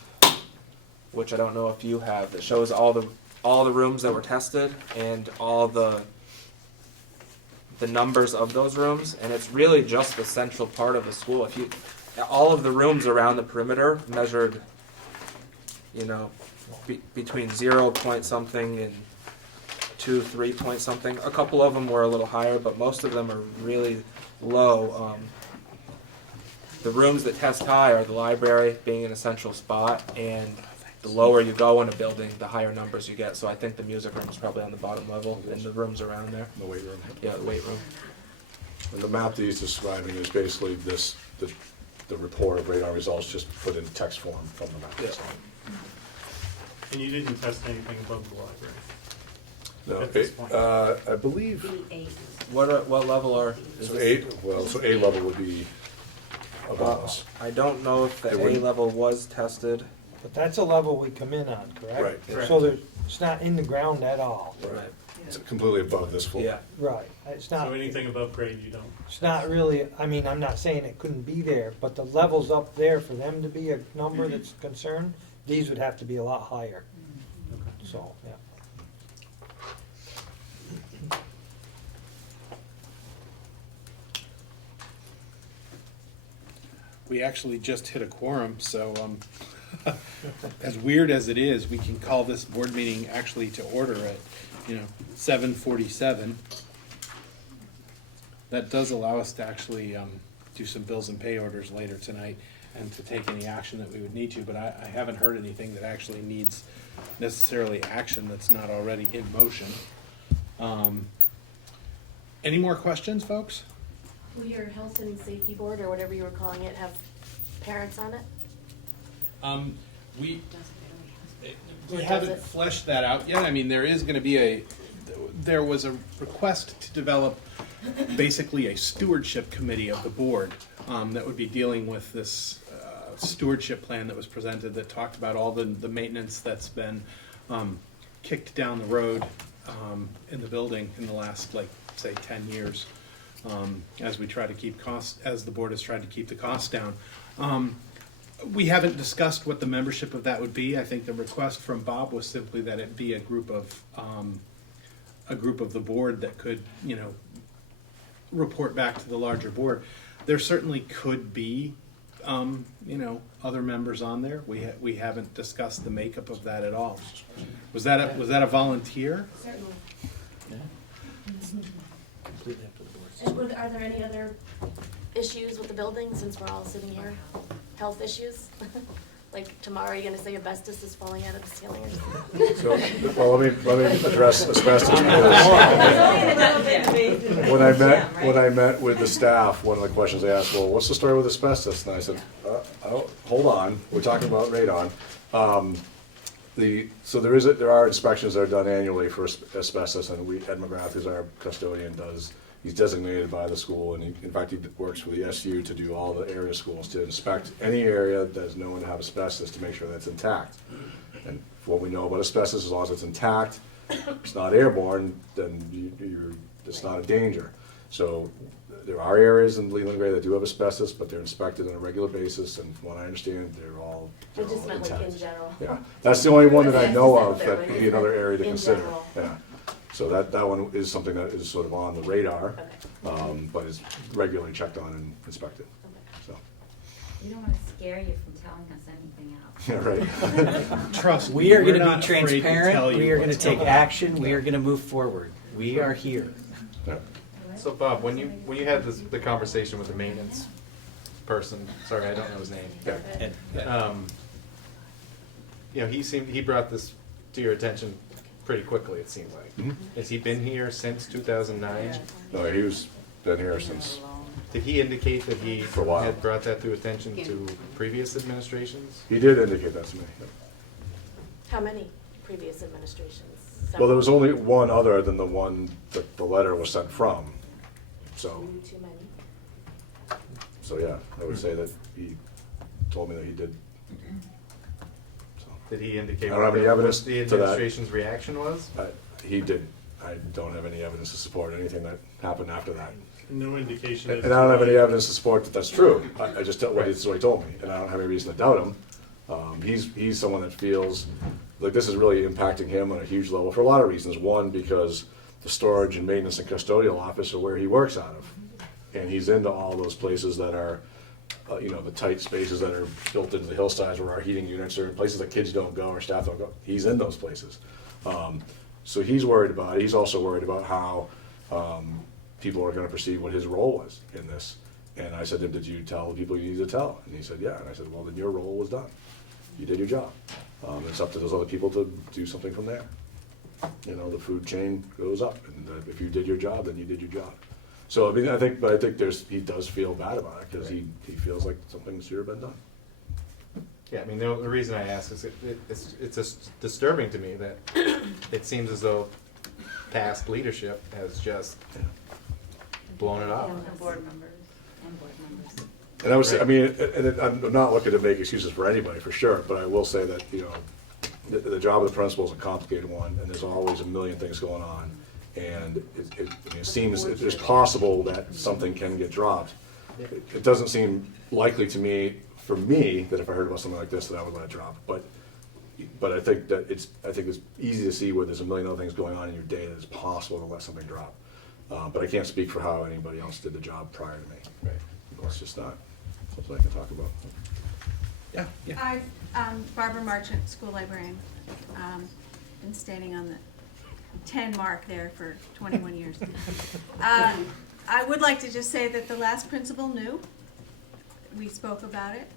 which I don't know if you have, that shows all the rooms that were tested and all the numbers of those rooms, and it's really just the central part of the school. All of the rooms around the perimeter measured, between 0 point something and 2, 3 point something. A couple of them were a little higher, but most of them are really low. The rooms that test high are the library, being in a central spot, and the lower you go in a building, the higher numbers you get. So I think the music room is probably on the bottom level, and the rooms around there. The weight room. Yeah, the weight room. And the map that he's describing is basically the report of radar results just put in text form from the map. Yeah. And you didn't test anything above the library? No, At this point? I believe. What level are? So A level would be above us. I don't know if the It A wouldn't- level was tested. But that's a level we come in on, correct? Right. So it's not in the ground at all. Right. It's completely above this floor. Yeah. Right, it's not. So anything above grade you don't? It's not really, I mean, I'm not saying it couldn't be there, but the levels up there, for them to be a number that's concerned, these would have to be a lot higher. So, yeah. We actually just hit a quorum, so as weird as it is, we can call this board meeting actually to order at 7:47. That does allow us to actually do some bills and pay orders later tonight and to take any action that we would need to, but I haven't heard anything that actually needs necessarily action that's not already in motion. Any more questions, folks? Will your health and safety board, or whatever you were calling it, have parents on it? We Or does haven't it? fleshed that out yet. I mean, there is going to be there was a request to develop basically a stewardship committee of the board that would be dealing with this stewardship plan that was presented that talked about all the maintenance that's been kicked down the road in the building in the last, say, 10 years. As we try to keep costs, as the board has tried to keep the costs down. We haven't discussed what the membership of that would be. I think the request from Bob was simply that it be a group of the board that could, report back to the larger board. There certainly could be, other members on there. We haven't discussed the makeup of that at all. Was that a volunteer? Certainly. Yeah. Completely up to the board. And are there any other issues with the building, since we're all sitting here? Health issues? Like tomorrow, you're gonna say asbestos is falling out of the ceiling or something? So, well, let me address asbestos. When I met with the staff, one of the questions they asked, well, what's the story with asbestos? And I said, hold on, we're talking about radon. So there are inspections that are done annually for asbestos, and Ed McGrath, who's our custodian, he's designated by the school, and in fact he works for the SU to do all the area schools to inspect any area that's known to have asbestos to make sure that's intact. And what we know about asbestos, as long as it's intact, it's not airborne, then it's not a danger. So there are areas in Leland Gray that do have asbestos, but they're inspected on a regular basis, and from what I understand, they're all I just meant like intact. in general. Yeah, that's the only one that I know of Yeah. that would be another area to In consider. general. Yeah, so that one is something that is sort of on the radar, but is regularly checked on and inspected. So, We don't want to scare you from telling us anything else. yeah, right. Trust me, We are we're going to not be afraid to tell transparent, you we are going to what's take going on. action, we are going to move forward. We are here. Yeah. So Bob, when you had the conversation with the maintenance person, sorry, I don't know his name. And- He brought this to your attention pretty quickly, it seemed like. Mhm. Has he been here since 2009? No, he was been here since, Did he indicate that he For a while. had brought that to attention to previous administrations? he did indicate that to me. Yep. How many previous administrations? Well, there was only one other than the one that the letter was sent from. So, Too many. so yeah, I would say that he told me that he did. So, Did he indicate I don't have any evidence what the to that. administration's reaction was? he did. I don't have any evidence to support anything that happened after that. No indication. And I don't have any evidence to support that that's true. I just tell what he's what he told me, and I don't have any reason to doubt him. He's someone that feels like this is really impacting him on a huge level for a lot of reasons. One, because the storage and maintenance and custodial office are where he works out of, and he's into all those places that are, the tight spaces that are built into the hillsides where our heating units are, in places that kids don't go or staff don't go. He's in those places, so he's worried about it. He's also worried about how people are going to perceive what his role was in this. And I said to him, did you tell the people you need to tell? And he said, yeah. And I said, well, then your role was done. You did your job. It's up to those other people to do something from there. The food chain goes up, and if you did your job, then you did your job. So, I mean, I think he does feel bad about it, because he feels like something should have been done. Yeah, I mean, the reason I ask is it's just disturbing to me that it seems as though past leadership has just blown it off. And board members. And board members. And I would say, I mean, I'm not looking to make excuses for anybody, for sure, but I will say that, the job of the principal is a complicated one, and there's always a million things going on. And it seems it's possible that something can get dropped. It doesn't seem likely to me, for me, that if I heard about something like this, that I would let it drop. But I think that it's easy to see where there's a million other things going on in your day that it's possible to let something drop. But I can't speak for how anybody else did the job prior to me. Right. It's just not something I can talk about. Yeah. I'm Barbara Marchant, school librarian. Been standing on the 10 mark there for 21 years. I would like to just say that the last principal knew. We spoke about it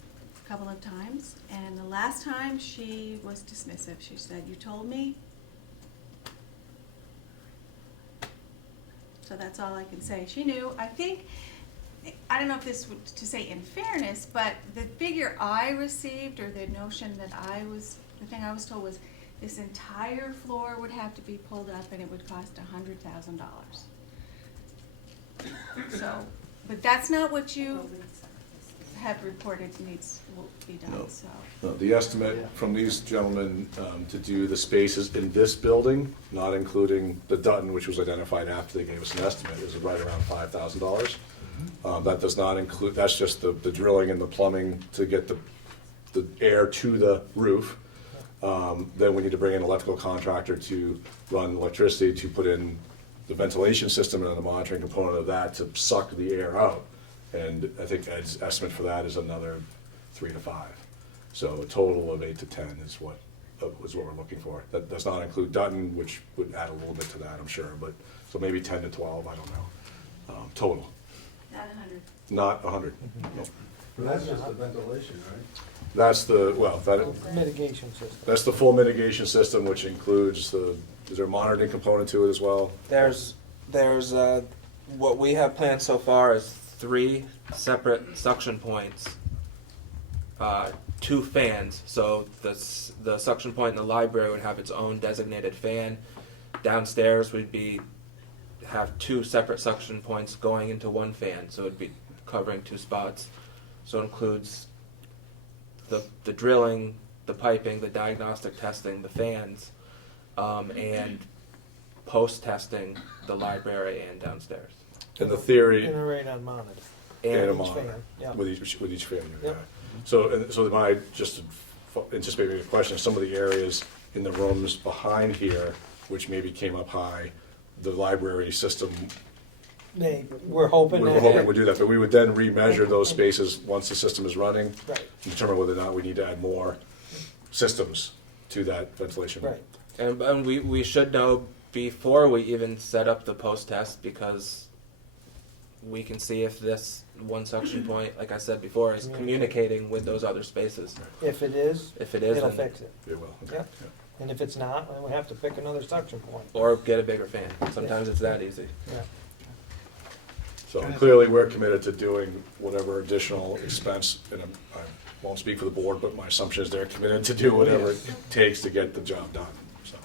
a couple of times, and the last time she was dismissive. She said, "You told me." So that's all I can say. She knew. I think, I don't know if this would to say in fairness, but the figure I received, or the notion that the thing I was told was this entire floor would have to be pulled up and it would cost $100,000. So, but that's not what you have reported will be done, No. so. No, the estimate from these gentlemen to do the spaces in this building, not including the Dutton, which was identified after they gave us an estimate, is right around $5,000. That does not include, that's just the drilling and the plumbing to get the air to the roof. Then we need to bring in an electrical contractor to run electricity to put in the ventilation system and the monitoring component of that to suck the air out. And I think Ed's estimate for that is another 3 to 5. So a total of 8 to 10 is what we're looking for. That does not include Dutton, which would add a little bit to that, I'm sure. But so maybe 10 to 12, I don't know. Total. Not 100. Not 100. No. But that's just the ventilation, right? That's the Mitigation system. That's the full mitigation system, which includes is there a monitoring component to it as well? There's what we have planned so far is 3 separate suction points, 2 fans. So the suction point in the library would have its own designated fan. Downstairs would have 2 separate suction points going into 1 fan, so it'd be covering 2 spots. So it includes the drilling, the piping, the diagnostic testing, the fans, and post-testing the library and downstairs. And the theory. And a radon monitor. And a each monitor. fan, yeah. With each fan. Yep. Yeah. So my, just to anticipate maybe a question, some of the areas in the rooms behind here, which maybe came up high, the library system, We're hoping we're that. hoping would do that, but we would then remeasure those spaces once the system is running. Right. And determine whether or not we need to add more systems to that ventilation. Right. And we should know before we even set up the post-test, because we can see if this one suction point, like I said before, is communicating with those other spaces. If it is, If it is, it'll then fix it. It will. Okay. Yep. Yeah. And if it's not, then we have to pick another suction point. Or get a bigger fan. Sometimes it's that easy. Yeah. So clearly, we're committed to doing whatever additional expense, and I won't speak for the board, but my assumption is they're committed to do whatever it takes to get the job done, so.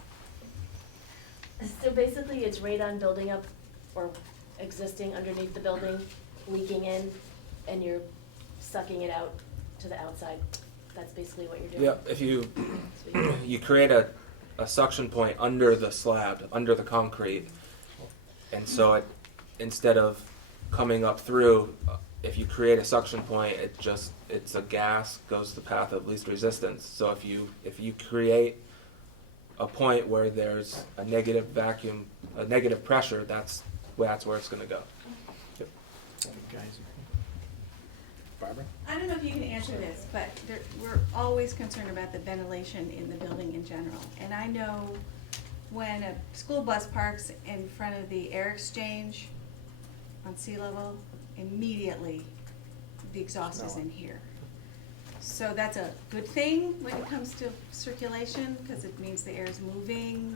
So basically, it's radon building up or existing underneath the building, leaking in, and you're sucking it out to the outside. That's basically what you're doing. Yeah, if you create a suction point under the slab, under the concrete, and so it, instead of coming up through, if you create a suction point, it's a gas, goes the path of least resistance. So if you create a point where there's a negative vacuum, a negative pressure, that's where it's going to go. Yep. Barbara? I don't know if you can answer this, but we're always concerned about the ventilation in the building in general. And I know when a school bus parks in front of the air exchange on sea level, immediately the exhaust is in here. So that's a good thing when it comes to circulation, because it means the air is moving.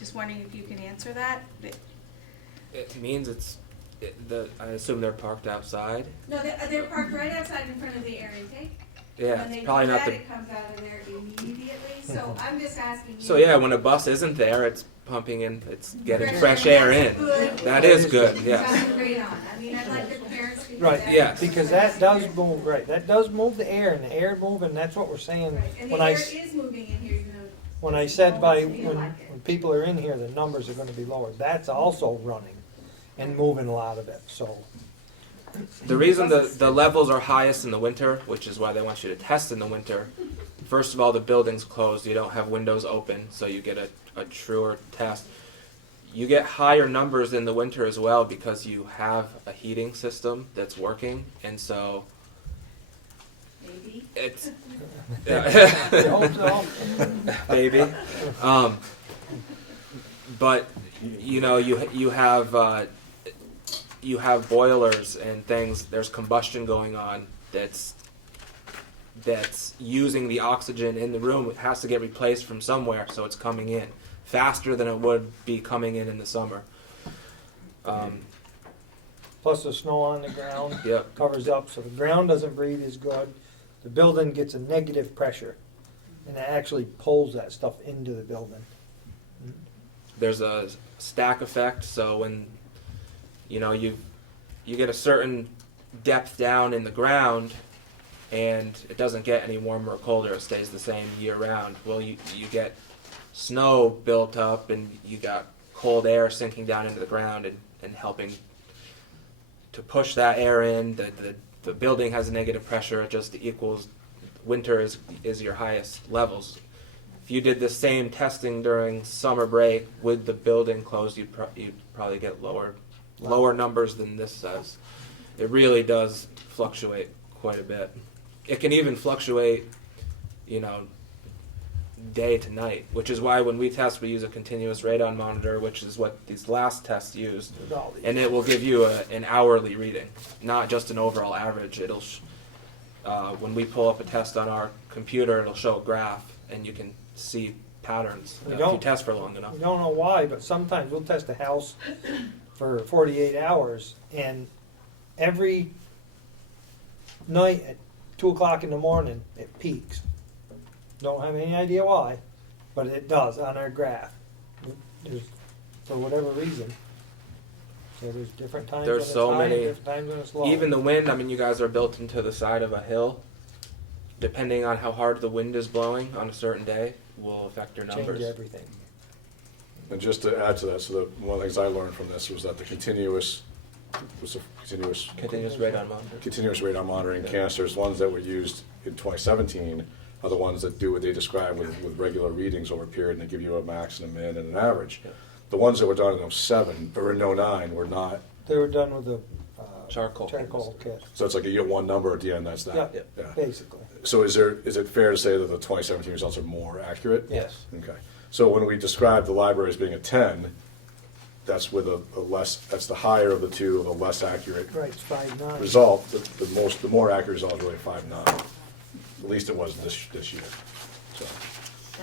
Just wondering if you can answer that. It means I assume they're parked outside. No, they're parked right outside in front of the air intake. Yeah, When they do probably not that, the. it comes out of there immediately. So I'm just asking you. So yeah, when a bus isn't there, it's pumping in, it's getting fresh air in. Good. That is good, yes. Sounds great on. I mean, I'd like the parents to. Right, Yes. because that does move, right, that does move the air, and the air moving, that's what we're saying. Right, and the When I air s- is moving in here, even though. When I said Almost feel like it. when people are in here, the numbers are gonna be lower, that's also running and moving a lot of it, so. The reason the levels are highest in the winter, which is why they want you to test in the winter, first of all, the building's closed, you don't have windows open, so you get a truer test. You get higher numbers in the winter as well because you have a heating system that's working, and so Maybe. it's Hope so. baby. But you know, you have boilers and things. There's combustion going on. That's using the oxygen in the room. It has to get replaced from somewhere, so it's coming in faster than it would be coming in the summer. Plus the snow on the ground Yep. covers up, so the ground doesn't breathe as good. The building gets a negative pressure, and it actually pulls that stuff into the building. There's a stack effect, so when you get a certain depth down in the ground and it doesn't get any warmer or colder, it stays the same year round. Well, you get snow built up and you got cold air sinking down into the ground and helping to push that air in. The building has a negative pressure, it just equals winter is your highest levels. If you did the same testing during summer break with the building closed, you'd probably get lower numbers than this says. It really does fluctuate quite a bit. It can even fluctuate, day to night, which is why when we test, we use a continuous radon monitor, which is what these last tests used, and it will give you an hourly reading, not just an overall average. It'll when we pull up a test on our computer, it'll show a graph, and you can see patterns if you test for long enough. We don't know why, but sometimes we'll test a house for 48 hours, and every night at 2 o'clock in the morning, it peaks. Don't have any idea why, but it does on our graph. For whatever reason. So there's different times when There's it's so high, many. different times when it's low. Even the wind. I mean, you guys are built into the side of a hill. Depending on how hard the wind is blowing on a certain day, will affect your numbers. Change everything. And just to add to that, so one of the things I learned from this was that the continuous radon monitor. Continuous radon monitoring canisters, ones that were used in 2017, are the ones that do what they describe with regular readings over a period, and they give you a max and a min and an average. Yeah. The ones that were done in 07 or in 09 were not. They were done with a charcoal kit. So it's like you get one number at the end. That's that. Yeah, basically. So is it fair to say that the 2017 results are more accurate? Yes. Okay. So when we describe the library as being a 10, that's with a less. That's the higher of the two, the less accurate Right, it's 5.9. result. The more accurate result is really 5.9. At least it was this year. So.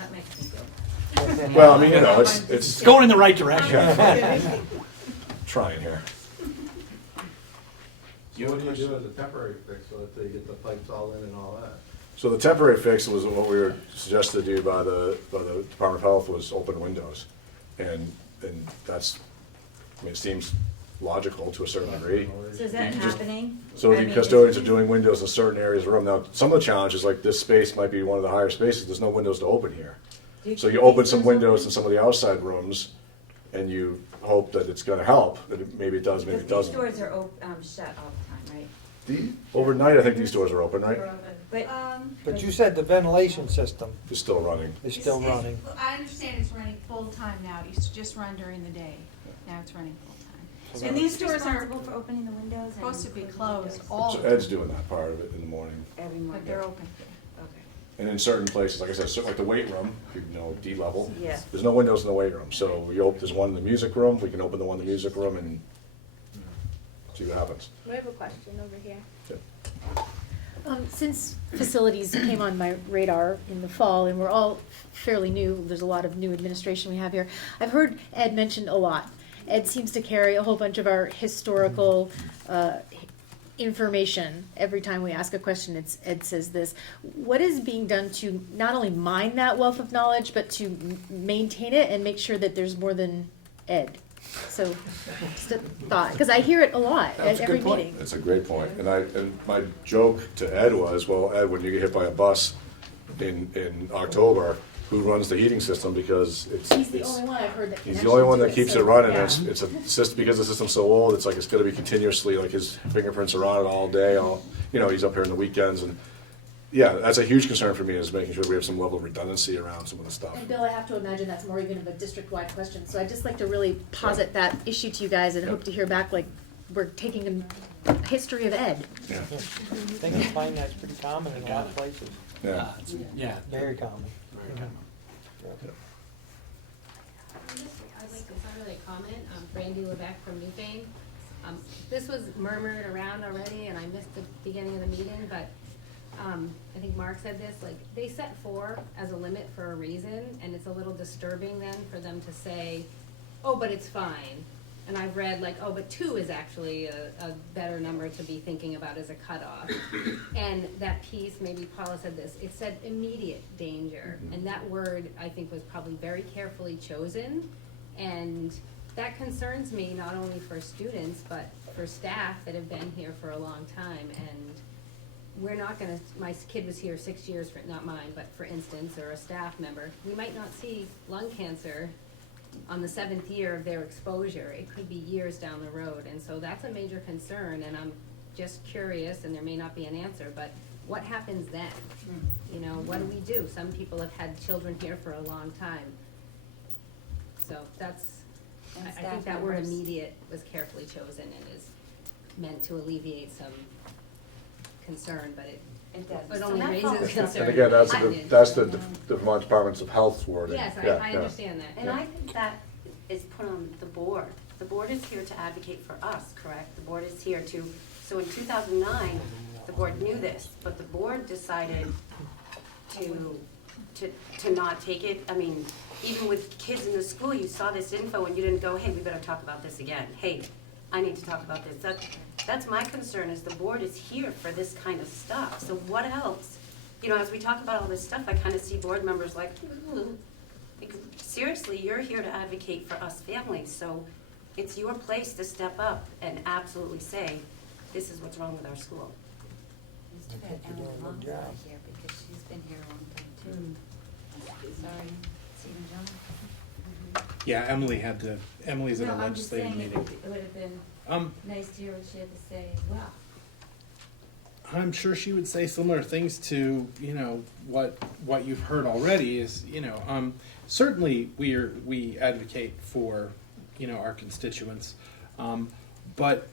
That makes me feel better. Well, I mean, you know, it's It's going in the right direction. trying here. So what do you do as a temporary fix until you get the pipes all in and all that? So the temporary fix was what we were suggested to do by the Department of Health was open windows. And that's, I mean, it seems logical to a certain degree. So is that You just- happening? So I the mean, custodians are doing windows in certain areas of the room. Now, some of the challenges, like this space might be one of the higher spaces, there's no windows to open here. So you open some windows in some of the outside rooms, and you hope that it's gonna help, that maybe it does, maybe it Because doesn't. these doors are shut all the time, right? Overnight, I think these doors are open, right? But, But you said the ventilation system It's still running. is still running. I understand it's running full-time now, it used to just run during the day, now it's running full-time. And these doors are responsible for opening the windows and supposed to be closing closed windows? all So the time, Ed's doing that part of it in the morning. Every morning. but they're open. Okay. And in certain places, like I said, like the weight room, you know, D level. Yeah. There's no windows in the weight room, so we open, there's one in the music room, we can open the one in the music room and see what happens. We have a question over here. Since facilities came on my radar in the fall, and we're all fairly new, there's a lot of new administration we have here. I've heard Ed mentioned a lot. Ed seems to carry a whole bunch of our historical information. Every time we ask a question, Ed says this. What is being done to not only mine that wealth of knowledge, but to maintain it and make sure that there's more than Ed? So, just a thought, because I hear it a lot at every meeting. That's a great point. And my joke to Ed was, well, Ed, when you get hit by a bus in October, who runs the heating system? Because He's the only one I've heard that can he's the only one that actually do keeps it, it so, running. yeah. It's a system, because the system's so old, it's like it's gonna be continuously, like his fingerprints are on it all day, he's up here on the weekends. And yeah, that's a huge concern for me, is making sure we have some level of redundancy around some of the stuff. And Bill, I have to imagine that's more even of a district-wide question, so I'd just like to really posit that issue to you guys and hope to hear back, like, we're taking a history of Ed. Yeah. I think you find that's pretty common in a lot of places. Yeah. Yeah. Very common. I'd like, it's not really a comment, Brandy Levesque from Newfane. This was murmured around already, and I missed the beginning of the meeting, but, I think Mark said this, like, they set 4 as a limit for a reason, and it's a little disturbing then for them to say, oh, but it's fine. And I've read like, oh, but 2 is actually a better number to be thinking about as a cutoff. And that piece, maybe Paula said this, it said immediate danger. And that word, I think, was probably very carefully chosen. And that concerns me not only for students, but for staff that have been here for a long time. And we're not gonna, my kid was here 6 years, for not mine, but for instance, or a staff member, we might not see lung cancer on the 7th year of their exposure. It could be years down the road, and so that's a major concern, and I'm just curious, and there may not be an answer, but what happens then? You know, what do we do? Some people have had children here for a long time. So that's, And I staff think that word members. immediate was carefully chosen and is meant to alleviate some concern, but it only raises concern. And again, that's I- the Vermont Departments of Health's wording. Yes, Yeah, I yeah. understand that. And I think that is put on the board. The board is here to advocate for us, correct? The board is here to, so in 2009, the board knew this, but the board decided to not take it. I mean, even with kids in the school, you saw this info and you didn't go, hey, we better talk about this again. Hey, I need to talk about this. That's my concern, is the board is here for this kind of stuff. So what else? You know, as we talk about all this stuff, I kind of see board members like, ooh, like, seriously, you're here to advocate for us families, so it's your place to step up and absolutely say, this is what's wrong with our school. It's too bad Emily Long's not here because she's been here a long time too. Sorry, Stephen John. Yeah, Emily's at a No, I'm just legislative saying meeting. it would have been nice to hear what she had to say as well. I'm sure she would say similar things to, what you've heard already is, certainly we advocate for, our constituents. But,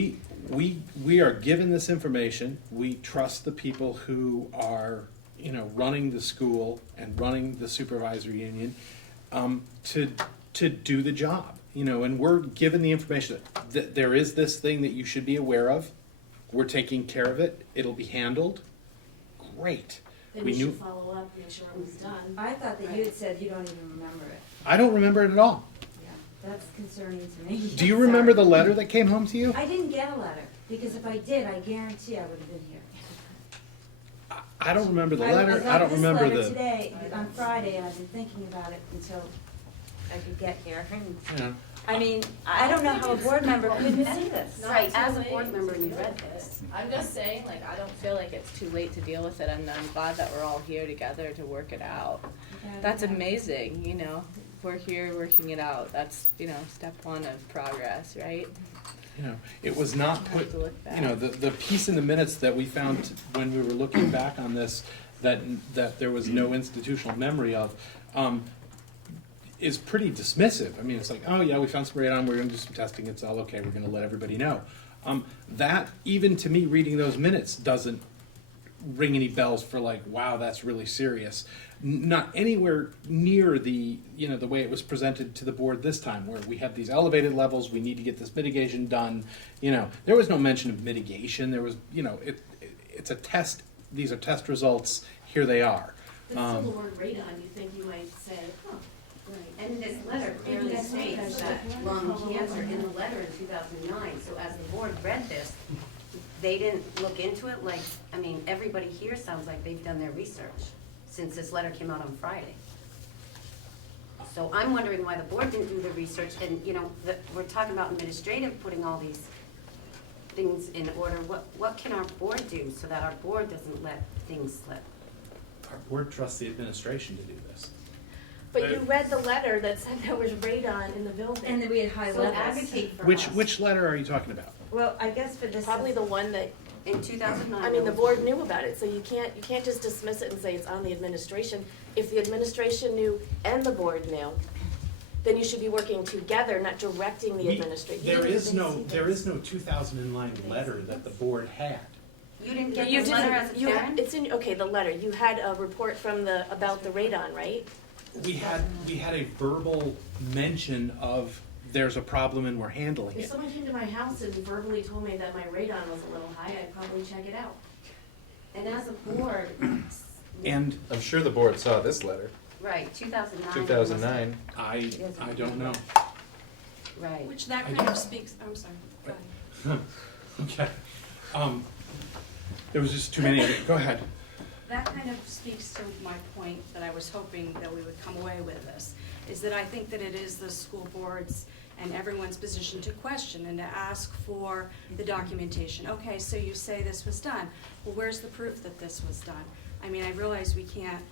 we are given this information. We trust the people who are, running the school and running the supervisory union, to do the job, and we're given the information that there is this thing that you should be aware of. We're taking care of it. It'll be handled. Great. Then We you knew, should follow up, make sure it was done. I thought that you had said you don't even remember it. I don't remember it at all. Yeah, that's concerning to me. Do you remember the letter that came home to you? I didn't get a letter, because if I did, I guarantee I would have been here. I don't remember the I letter, got I don't this remember letter the. today, on Friday, and I've been thinking about it until I could get here. Yeah. I mean, I don't know how a board member couldn't see this. Right, as a board member, you read this. I'm just saying, like, I don't feel like it's too late to deal with it, and I'm glad that we're all here together to work it out. That's amazing, you know, we're here working it out, that's, you know, step one of progress, right? You know, it was not Have put, to look back. you know, the piece in the minutes that we found when we were looking back on this, that there was no institutional memory of, is pretty dismissive. I mean, it's like, oh yeah, we found some radon, we're gonna do some testing, it's all okay, we're gonna let everybody know. That, even to me, reading those minutes doesn't ring any bells for like, wow, that's really serious. Not anywhere near the, you know, the way it was presented to the board this time, where we have these elevated levels, we need to get this mitigation done. You know, there was no mention of mitigation, there was, you know, it's a test, these are test results, here they are. But still the word radon, you think you might say, huh, right. And this letter clearly states that lung cancer in the letter in 2009, so as the board read this, they didn't look into it like, I mean, everybody here sounds like they've done their research since this letter came out on Friday. So I'm wondering why the board didn't do the research, and, you know, we're talking about administrative, putting all these things in order. What can our board do so that our board doesn't let things slip? Our board trusts the administration to do this. But you read the letter that said there was radon in the building. And that we had high So levels. advocate for us. Which letter are you talking about? Well, I guess for this. Probably the one that, In 2009. I mean, the board knew about it, so you can't just dismiss it and say it's on the administration. If the administration knew and the board knew, then you should be working together, not directing the administration. There is no 2009 letter that the board had. You didn't get You this letter didn't, as a you had, parent? it's in, okay, the letter, you had a report from about the radon, right? We had a verbal mention of there's a problem and we're handling If it. someone came to my house and verbally told me that my radon was a little high, I'd probably check it out. And as a board, And I'm sure the board saw this letter, right, 2009. 2009. I don't know. Right. Which that kind of speaks, I'm sorry, go ahead. Okay. There was just too many of it. Go ahead. That kind of speaks to my point that I was hoping that we would come away with this, is that I think that it is the school board's and everyone's position to question and to ask for the documentation. Okay, so you say this was done. Well, where's the proof that this was done? I mean, I realize we can't,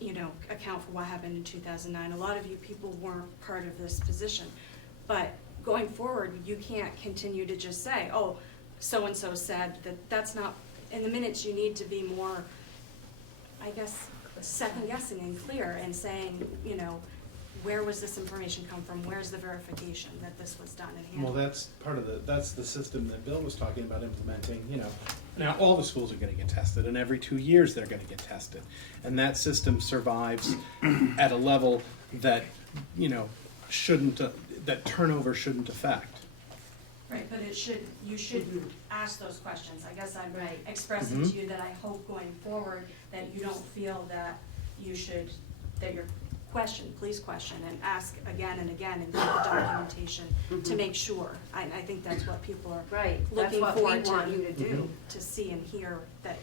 you know, account for what happened in 2009. A lot of you people weren't part of this position. But going forward, you can't continue to just say, oh, so-and-so said that. That's not, in the minutes you need to be more, I guess, second guessing and clear and saying, you know, where was this information come from? Where's the verification that this was done and Well, handled? that's the system that Bill was talking about implementing, you know. Now, all the schools are gonna get tested, and every 2 years they're gonna get tested. And that system survives at a level that, you know, that turnover shouldn't affect. Right, but you should ask those questions. I guess I'm Right. expressing Mhm. to you that I hope going forward that you don't feel that that you're please question and ask again and again and get the documentation to make sure. I think that's what people are Right, that's looking what we forward want you to do. to see and hear, that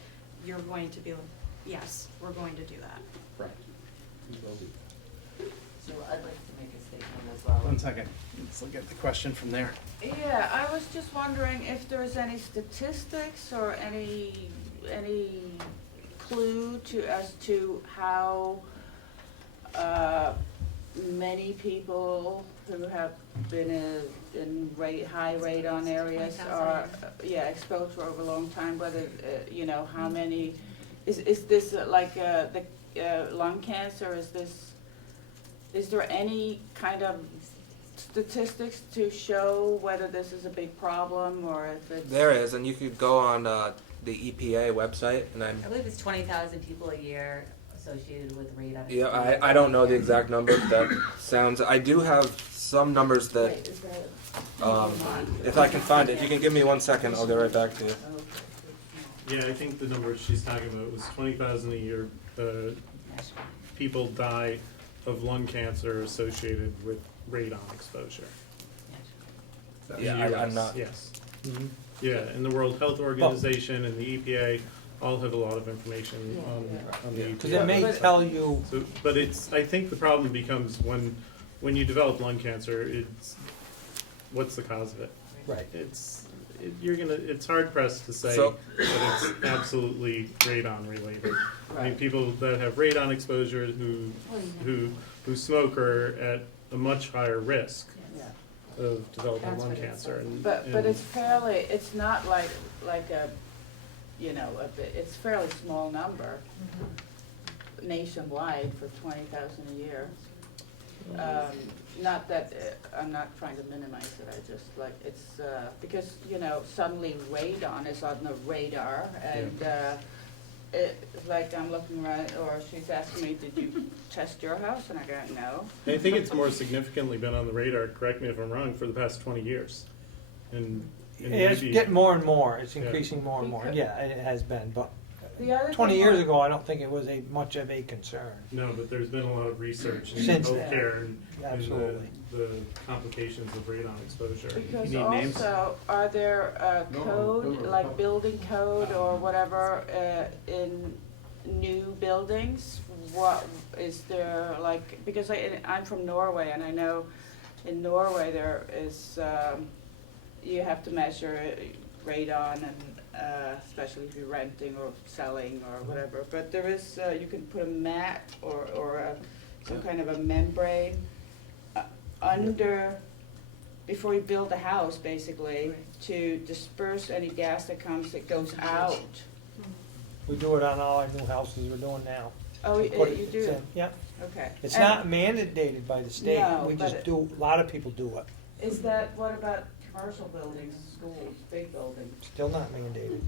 you're going to be, yes, we're going to do that. Right. We will do that. So I'd like to make a statement as well. One second. Let's look at the question from there. Yeah, I was just wondering if there's any statistics or any clue as to how many people who have been in high radon areas are exposed for over a long time. Whether you know how many is this like the lung cancer? Is there any kind of statistics to show whether this is a big problem or if it's... There is, and you could go on the EPA website, and I believe it's 20,000 people a year associated with radon. yeah, I don't know the exact number. That sounds. I do have some numbers that. If I can find it, if you can give me 1 second, I'll get right back to you. Yeah, I think the number she's talking about was 20,000 a year. People die of lung cancer associated with radon exposure. Yeah, I'm not. Yes. Mhm. Yeah, and the World Health Organization and the EPA all have a lot of information on the EPA. Because it may tell you, So, but I think the problem becomes when you develop lung cancer, what's the cause of it? right. It's hard pressed to say So- that it's absolutely radon related. I mean, people that have radon exposure who smoke are at a much higher risk of developing That's lung what it cancer. And, But and it's not like a, it's fairly small number nationwide for 20,000 a year. Not that, I'm not trying to minimize it, I just it's, because, suddenly radon is on the radar and, I'm looking around, or she's asking me, did you test your house? And I go, no. I think it's more significantly been on the radar, correct me if I'm wrong, for the past 20 years. And It's maybe- getting more and more, it's Yeah. increasing more and more, yeah, it has been, but The other 20 thing years was- ago, I don't think it was much of a concern. No, but there's been a lot of research in Since then. healthcare and Absolutely. the complications of radon exposure. Because You need names? also, are there code, like building code or whatever, in new buildings? What is there, because I'm from Norway, and I know in Norway there is, you have to measure radon, and especially if you're renting or selling or whatever. But there is, you can put a mat or some kind of a membrane under, before you build a house, basically, to disperse any gas that goes out. We do it on all our new houses we're doing now. Oh, We put it- you it's do? in- Yeah. Okay. It's And not mandated by the state, No, we but just do, a lot of people do it, Is that, what about commercial buildings, schools, big buildings? still not mandated.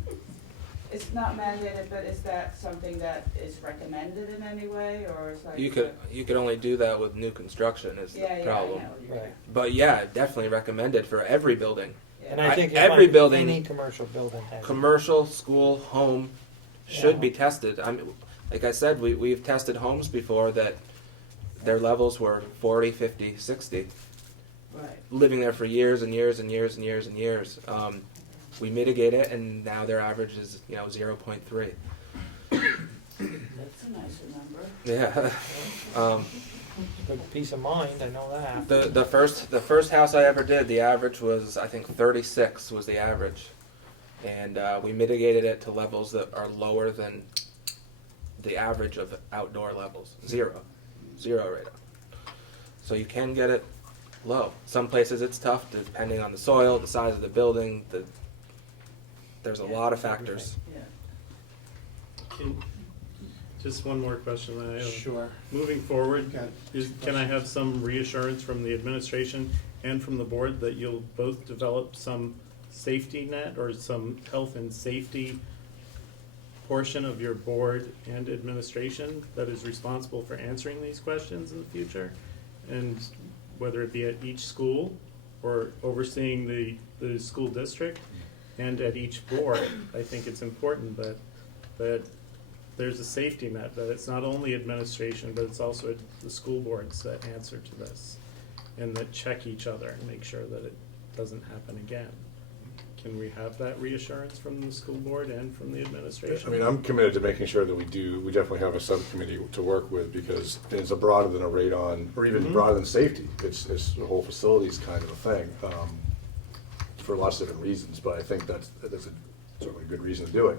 It's not mandated, but is that something that is recommended in any way, or is like? You could only do that with new construction is Yeah, the yeah, problem. I know. You're Right. But yeah, definitely recommended for every building. And I think every building, any commercial building has it. commercial, school, home, should Yeah. be tested. I mean, like I said, we've tested homes before that their levels were 40, 50, 60. Right. Living there for years and years and years and years and years. We mitigate it, and now their average is 0.3. That's a nicer number. Yeah. Good peace of mind, I know that. The first house I ever did, the average was, I think, 36 was the average, and we mitigated it to levels that are lower than the average of outdoor levels. Zero radon. So you can get it low. Some places it's tough, depending on the soil, the size of the building. There's a lot of factors. Yeah. Just one more question that I have. Sure. Moving forward, Okay. can I have some reassurance from the administration and from the board that you'll both develop some safety net or some health and safety portion of your board and administration that is responsible for answering these questions in the future? And whether it be at each school or overseeing the school district and at each board, I think it's important that there's a safety net, that it's not only administration, but it's also the school boards that answer to this and that check each other and make sure that it doesn't happen again. Can we have that reassurance from the school board and from the administration? I mean, I'm committed to making sure that we definitely have a subcommittee to work with, because it's a broader than a radon, or even broader than safety. It's the whole facilities kind of a thing, for lots of different reasons, but I think that's certainly a good reason to do it,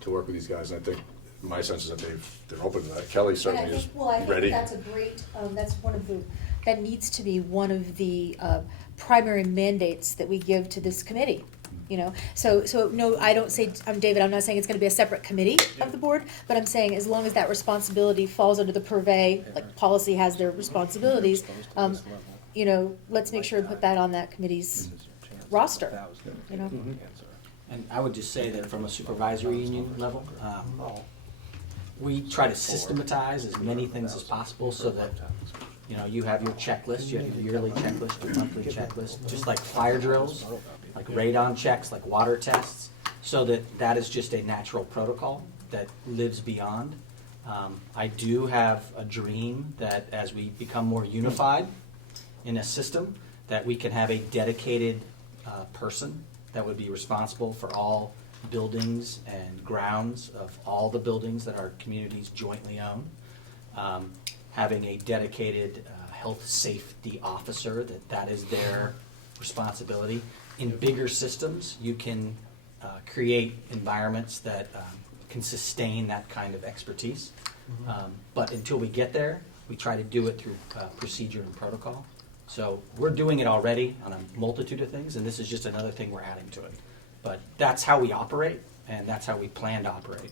to work with these guys, and I think my sense is that they're open to that. Kelly certainly is ready. That's a great, that needs to be one of the primary mandates that we give to this committee. So no, I don't say, I'm David, I'm not saying it's gonna be a separate committee of the board, but I'm saying as long as that responsibility falls under the purvey, like policy has their responsibilities, let's make sure and put that on that committee's roster, And I would just say that from a supervisory union level, we try to systematize as many things as possible so that you have your checklist, you have your yearly checklist, your monthly checklist, just like fire drills, like radon checks, like water tests. so that is just a natural protocol that lives beyond. I do have a dream that as we become more unified in a system, that we can have a dedicated person that would be responsible for all buildings and grounds of all the buildings that our communities jointly own. Having a dedicated health safety officer, that is their responsibility. In bigger systems, you can create environments that can sustain that kind of expertise. But until we get there, we try to do it through procedure and protocol. So we're doing it already on a multitude of things, and this is just another thing we're adding to it. But that's how we operate, and that's how we plan to operate.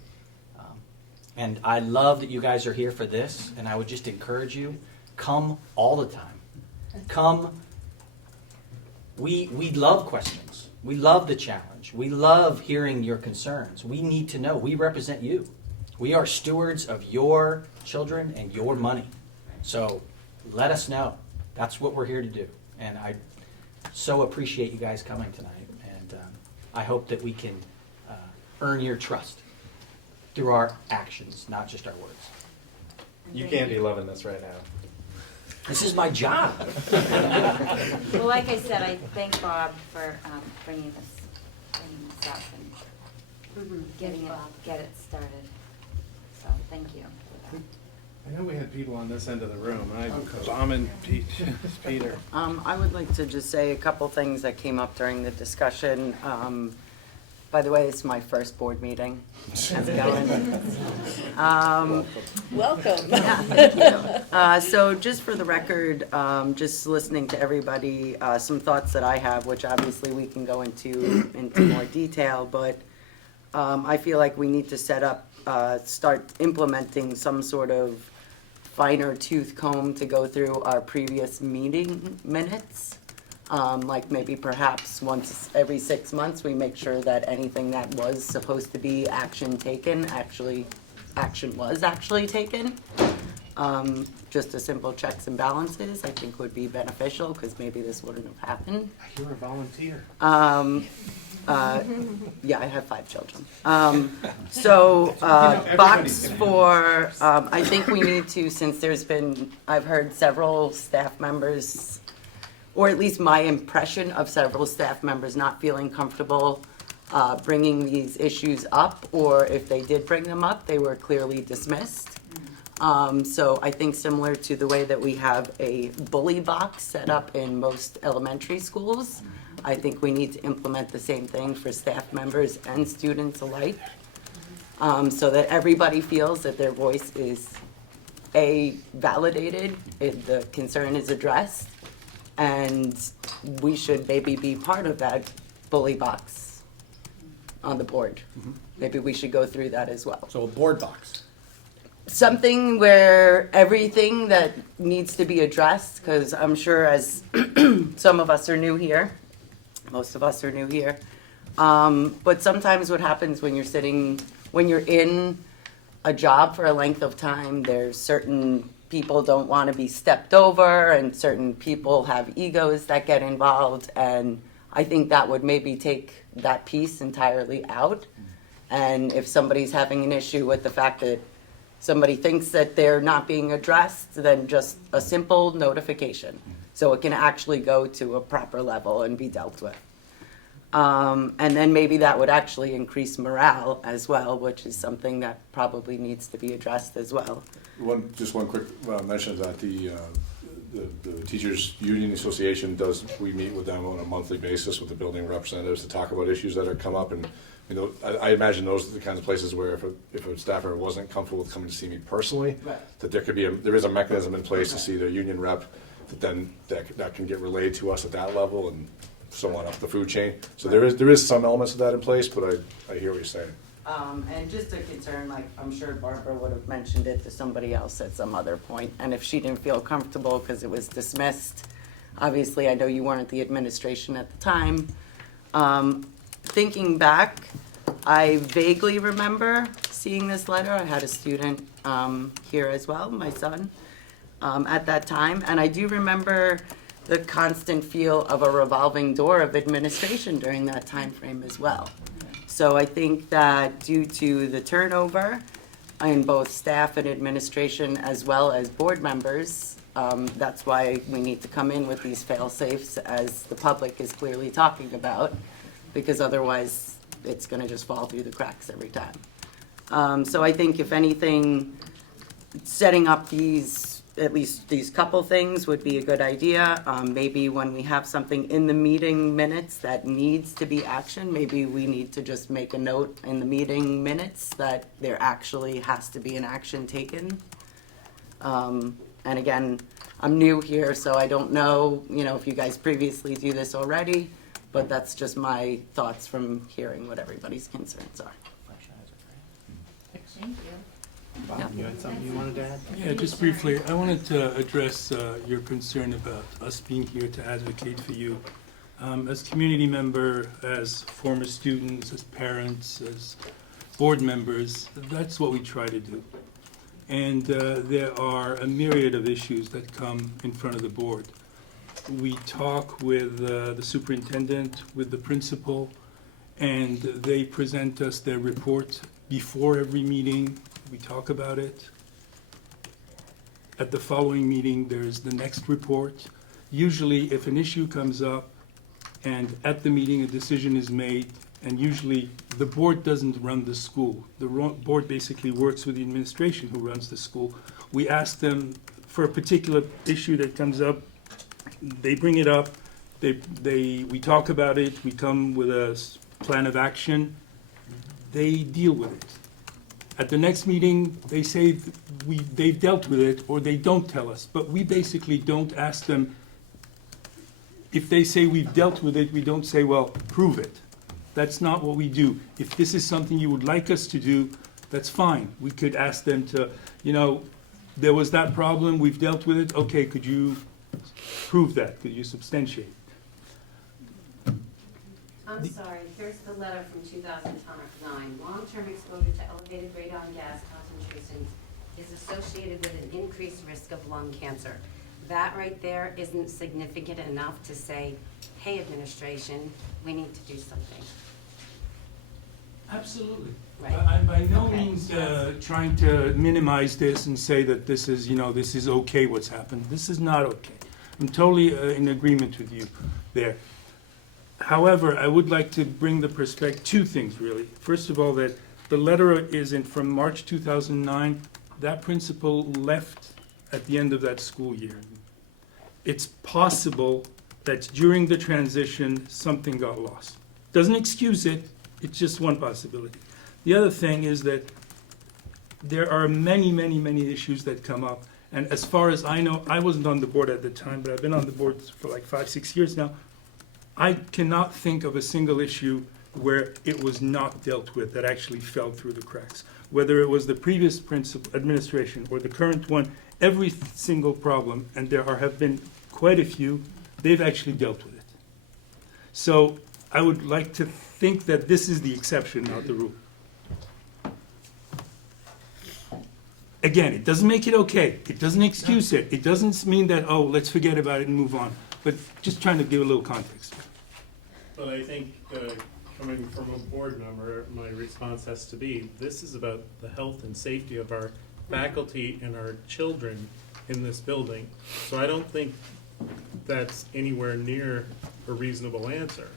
And I love that you guys are here for this, and I would just encourage you, come all the time. Come. We love questions. We love the challenge. We love hearing your concerns. We need to know. We represent you. We are stewards of your children and your money. So let us know. That's what we're here to do. And I so appreciate you guys coming tonight. And I hope that we can earn your trust through our actions, not just our words. You can't be loving this right now. This is my job. Well, like I said, I thank Bob for bringing this up and get it started. So thank you for that. I know we had people on this end of the room. Tom and Peter. I would like to just say a couple things that came up during the discussion. By the way, it's my first board meeting. How's it going? Welcome. Thank you. So just for the record, just listening to everybody, some thoughts that I have, which obviously we can go into more detail, but I feel like we need to start implementing some sort of finer tooth comb to go through our previous meeting minutes. Like maybe perhaps once every 6 months, we make sure that anything that was supposed to be action taken, action was actually taken. Just a simple checks and balances, I think would be beneficial, because maybe this wouldn't have happened. You're a volunteer. Yeah, I have 5 children. Box for, I think we need to, since I've heard several staff members, or at least my impression of several staff members not feeling comfortable bringing these issues up, or if they did bring them up, they were clearly dismissed. So I think similar to the way that we have a bully box set up in most elementary schools, I think we need to implement the same thing for staff members and students alike, so that everybody feels that their voice is validated, the concern is addressed, and we should maybe be part of that bully box on the board. Maybe we should go through that as well. So a board box. Something where everything that needs to be addressed, because I'm sure as some of us are new here, most of us are new here, but sometimes what happens when you're in a job for a length of time, there's certain people don't want to be stepped over, and certain people have egos that get involved, and I think that would maybe take that piece entirely out. And if somebody's having an issue with the fact that somebody thinks that they're not being addressed, then just a simple notification, so it can actually go to a proper level and be dealt with. And then maybe that would actually increase morale as well, which is something that probably needs to be addressed as well. Just one quick mention that the Teachers Union Association we meet with them on a monthly basis with the building representatives to talk about issues that have come up, and I imagine those are the kinds of places where if a staffer wasn't comfortable with coming to see me personally, that there is a mechanism in place to see their union rep, that can get relayed to us at that level, and so on up the food chain. So there is some elements of that in place, but I hear what you're saying. And just a concern, like I'm sure Barbara would have mentioned it to somebody else at some other point, and if she didn't feel comfortable because it was dismissed, obviously I know you weren't the administration at the time. Thinking back, I vaguely remember seeing this letter. I had a student here as well, my son, at that time, and I do remember the constant feel of a revolving door of administration during that time frame as well. So I think that due to the turnover in both staff and administration as well as board members, that's why we need to come in with these fail-safes as the public is clearly talking about, because otherwise it's gonna just fall through the cracks every time. So I think if anything, setting up these, at least these couple things would be a good idea. Maybe when we have something in the meeting minutes that needs to be action, maybe we need to just make a note in the meeting minutes that there actually has to be an action taken. And again, I'm new here, so I don't know, if you guys previously do this already, but that's just my thoughts from hearing what everybody's concerns are. Thank you. Bob, you had something you wanted to add? Yeah, just briefly, I wanted to address your concern about us being here to advocate for you. As community member, as former students, as parents, as board members, that's what we try to do. And there are a myriad of issues that come in front of the board. We talk with the superintendent, with the principal, and they present us their report before every meeting. We talk about it. At the following meeting, there's the next report. Usually, if an issue comes up and at the meeting a decision is made, and usually the board doesn't run the school. The board basically works with the administration who runs the school. We ask them for a particular issue that comes up. They bring it up. We talk about it. We come with a plan of action. They deal with it. At the next meeting, they say they've dealt with it, or they don't tell us. But we basically don't ask them. If they say we've dealt with it, we don't say, well, prove it. That's not what we do. If this is something you would like us to do, that's fine. We could ask them to, there was that problem, we've dealt with it. Okay, could you prove that? Could you substantiate? I'm sorry, here's the letter from 2009. Long-term exposure to elevated radon gas concentrations is associated with an increased risk of lung cancer. That right there isn't significant enough to say, hey, administration, we need to do something. Absolutely. Right. I'm by no Okay. means trying to minimize this and say that this is, this is okay what's happened. This is not okay. I'm totally in agreement with you there. However, I would like to bring the perspective, two things really. First of all, that the letter is from March 2009. That principal left at the end of that school year. It's possible that during the transition, something got lost. Doesn't excuse it, it's just one possibility. The other thing is that there are many, many, many issues that come up. And as far as I know, I wasn't on the board at the time, but I've been on the board for like 5-6 years now. I cannot think of a single issue where it was not dealt with that actually fell through the cracks. Whether it was the previous principal administration or the current one, every single problem, and there have been quite a few, they've actually dealt with it. So I would like to think that this is the exception, not the rule. Again, it doesn't make it okay. It doesn't excuse it. It doesn't mean that, oh, let's forget about it and move on. But just trying to give a little context. But I think, coming from a board member, my response has to be, this is about the health and safety of our faculty and our children in this building. So I don't think that's anywhere near a reasonable answer.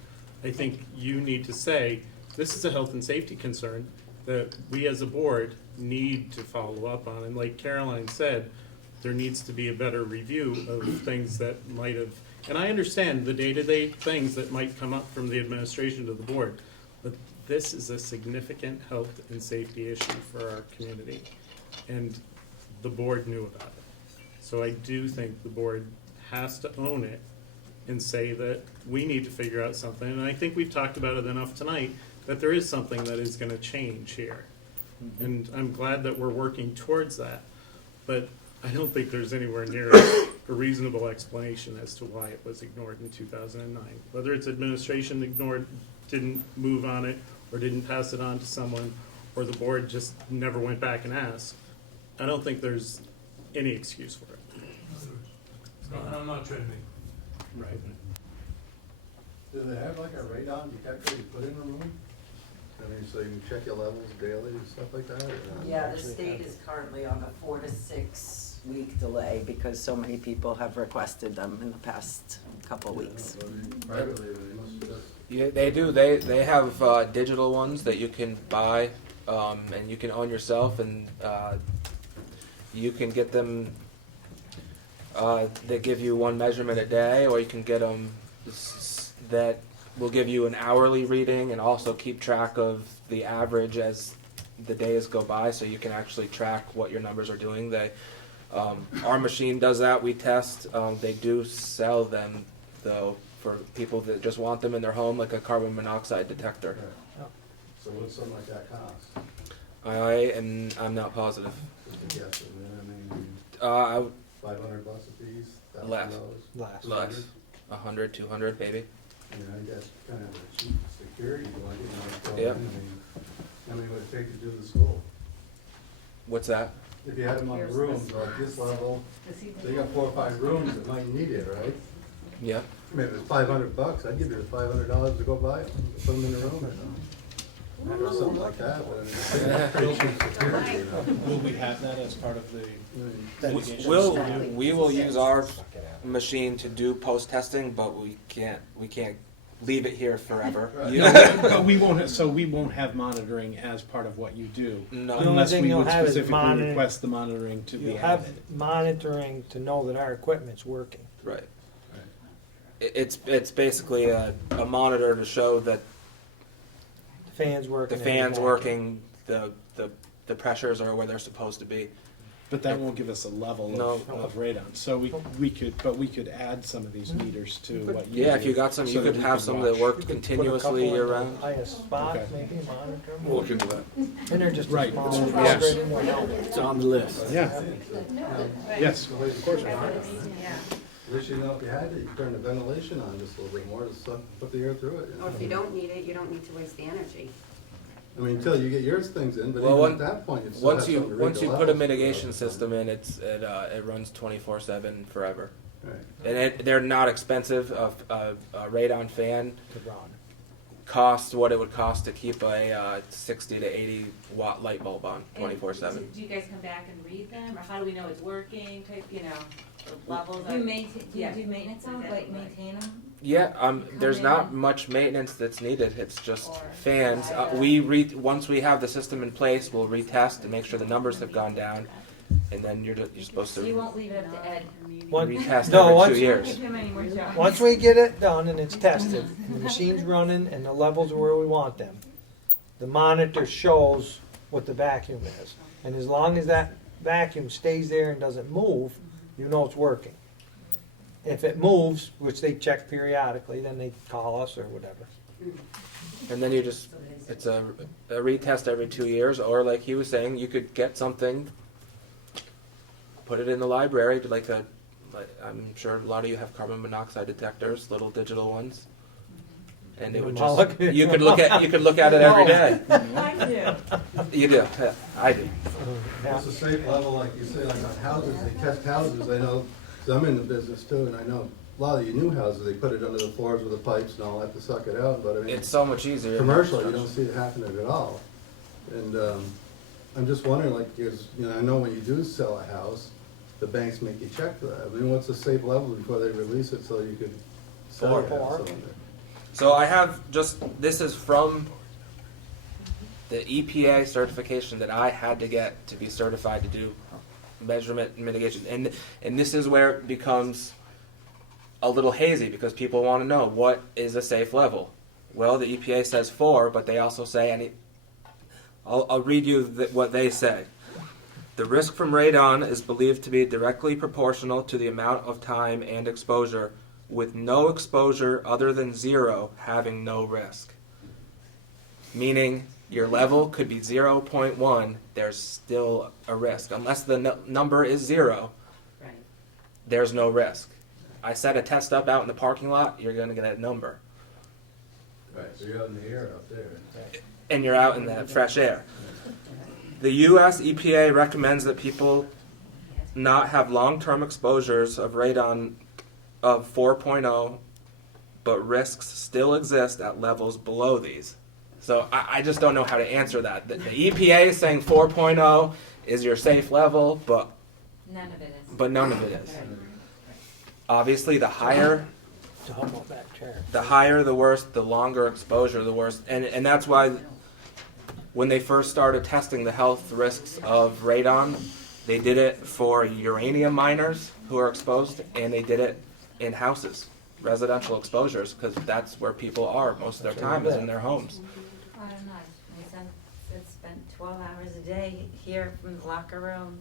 I think you need to say, this is a health and safety concern that we as a board need to follow up on. And like Caroline said, there needs to be a better review of things that might have, and I understand the day-to-day things that might come up from the administration to the board, but this is a significant health and safety issue for our community, and the board knew about it. So I do think the board has to own it and say that we need to figure out something, and I think we've talked about it enough tonight that there is something that is gonna change here. And I'm glad that we're working towards that, but I don't think there's anywhere near a reasonable explanation as to why it was ignored in 2009. Whether it's administration ignored, didn't move on it, or didn't pass it on to someone, or the board just never went back and asked, I don't think there's any excuse for it. I'm not trying to make. Right. Do they have like a radon detector you put in a room? I mean, so you check your levels daily and stuff like that, or not? Yeah, the state is currently on a 4 to 6 week delay because so many people have requested them in the past couple of weeks. Privately, they must just. Yeah, they do. They have digital ones that you can buy, and you can own yourself, and you can get them. They give you one measurement a day, or you can get them that will give you an hourly reading and also keep track of the average as the days go by, so you can actually track what your numbers are doing. Our machine does that. We test. They do sell them though for people that just want them in their home, like a carbon monoxide detector. So what's something like that cost? I'm not positive. Just a guess, I mean, I $500 a piece, Less. $1,000? Less. 100, 200 maybe. I mean, I guess kind of a cheap security one, you know. Yep. I mean, how many would it take to do the school? What's that? If you had them on the rooms, like this level, they got 4 or 5 rooms that might need it, right? Yeah. I mean, if it's $500, I'd give you the $500 to go buy it, put them in the room, or something like that, but it's pretty cheap security, you know. Will we have that as part of the mitigation? We will use our machine to do post testing, but we can't leave it here forever. But we won't, so we won't have monitoring as part of what you do. No. The only Unless thing we you'll would have is specifically monitoring. request the monitoring to be You'll have added. monitoring to know that our equipment's working. Right. It's basically a monitor to show that The fan's working. the fan's working, the pressures are where they're supposed to be. But that won't give us a level No. of radon. So we could add some of these meters to what you do. Yeah, if you got some, you so that could we have can some watch. that work You could put a continuously couple in year the round. highest spots, Okay. maybe, monitor them. We'll look into that. And they're just a Right. small. Yes. operating window. It's on the list. Yeah. Yes, of course. At least you know if you had it, you turn the ventilation on just a little bit more to put the air through it. You know? Or if you don't need it, you don't need to waste the energy. I mean, until you get yours things in, but Well, even at that point, you still have once something to read once the you put a levels. mitigation system in, it runs 24/7 forever. Right. And they're not expensive. A radon fan To run. costs what it would cost to keep a 60 to 80 watt light bulb on And 24/7. Do you guys come back and read them, or how do we know it's working, type, you know, the levels? Do you maintain, do you Yeah. do maintenance on it, like maintain them? Yeah, there's in? not much maintenance that's needed. It's just Or fans. provide Once we have the system in place, we'll retest and make sure the numbers have gone down, and then you're supposed So you to won't leave it up to Ed? retest No, every once- 2 years. Give him any more jobs. Once we get it done and it's tested, and the machine's running and the levels are where we want them, the monitor shows what the vacuum is. And as long as that vacuum stays there and doesn't move, you know it's working. If it moves, which they check periodically, then they call us or whatever. And then it's a retest every 2 years, or like he was saying, you could get something, put it in the library, I'm sure a lot of you have carbon monoxide detectors, little digital ones. And it would I'll just, look- you could look at it every day. I do. You do, yeah, I do. What's a safe level, like you say, like on houses, they test houses, I know, 'cause I'm in the business too, and I know a lot of your new houses, they put it under the floors with the pipes and all that to suck it out, but I mean. It's so much easier. Commercial, you don't see it happening at all. And, I'm just wondering, like, I know when you do sell a house, the banks make you check for that. I mean, what's a safe level before they release it so you could sell your house on it? So I have this is from the EPA certification that I had to get to be certified to do measurement and mitigation. And this is where it becomes a little hazy because people want to know what is a safe level. Well, the EPA says 4, but they also say I'll read you what they say. The risk from radon is believed to be directly proportional to the amount of time and exposure, with no exposure other than 0 having no risk. Meaning your level could be 0.1, there's still a risk. Unless the number is 0, there's no risk. I set a test up out in the parking lot, you're going to get that number. Right, so you're out in the air up there. And you're out in that fresh air. The U.S. EPA recommends that people not have long-term exposures of radon of 4.0, but risks still exist at levels below these. So I just don't know how to answer that. The EPA is saying 4.0 is your safe level, but None of it is. none of it is. Obviously, the higher To help out that chair. the higher the worse, the longer exposure the worse. And that's why when they first started testing the health risks of radon, they did it for uranium miners who are exposed, and they did it in houses, residential exposures, because that's where people are most of their time is in their homes. I don't know, my son spent 12 hours a day here from the locker room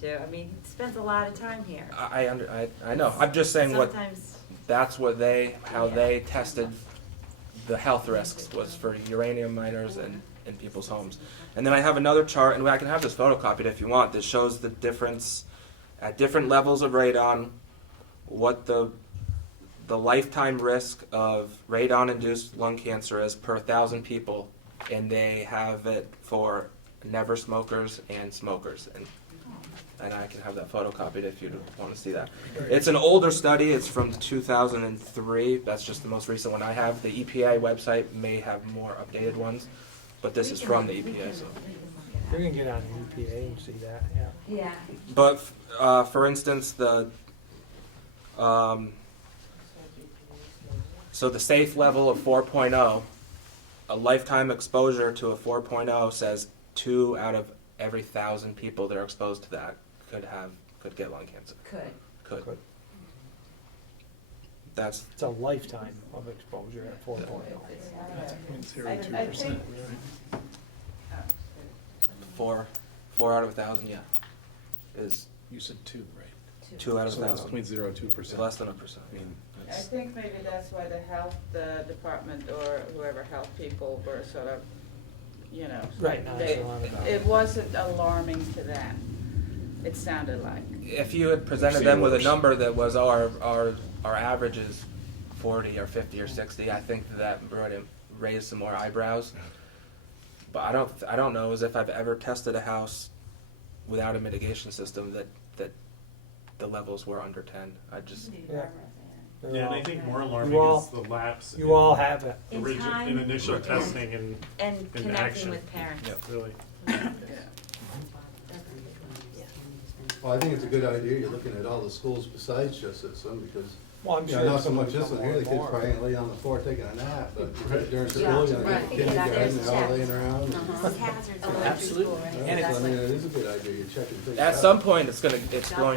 to, I mean, he spends a lot of time here. I know. I'm just saying what Sometimes, that's what how they tested the health risks was for uranium miners and in people's homes. And then I have another chart, and I can have this photocopied if you want, that shows the difference at different levels of radon, what the lifetime risk of radon-induced lung cancer is per 1,000 people, and they have it for never smokers and smokers. And I can have that photocopied if you want to see that. It's an older study. It's from 2003. That's just the most recent one I have. The EPA website may have more updated ones, but this is from the EPA. So. We're gonna get on the EPA and see that, yeah. yeah. But for instance, so the safe level of 4.0, a lifetime exposure to a 4.0 says 2 out of every 1,000 people that are exposed to that could get lung cancer. Could. That's It's a lifetime of exposure at 4.0. That's 0.02%. 4 out of 1,000. Yeah, is You said 2, right? 2 out of So that's 1,000. 0.02%. Less than 1%. I mean, I that's, think maybe that's why the health department or whoever health people were sort of, you know, Right, now they, it's a lot about it wasn't alarming to them. It sounded like. If you had presented them with a number that was our average is 40 or 50 or 60, I think that would have raised some more eyebrows. But I don't know as if I've ever tested a house without a mitigation system that the levels were under 10. I just Yeah. Yeah, and I think more You alarming all- is the lapse. You all have it. In time in initial testing and and in connecting action. with parents. Yep. Really. Well, I think it's a good idea, you're looking at all the schools besides just this one, because, Well, I'm you know, sure not so some much will this one here, the kids more. probably ain't laying on the floor taking a nap, but during Yeah, school, you know, right. kindergarten, they're all Yeah. laying around. This is hazards. Absolutely. And I mean, it is a good idea, you're checking things out. at some point it's going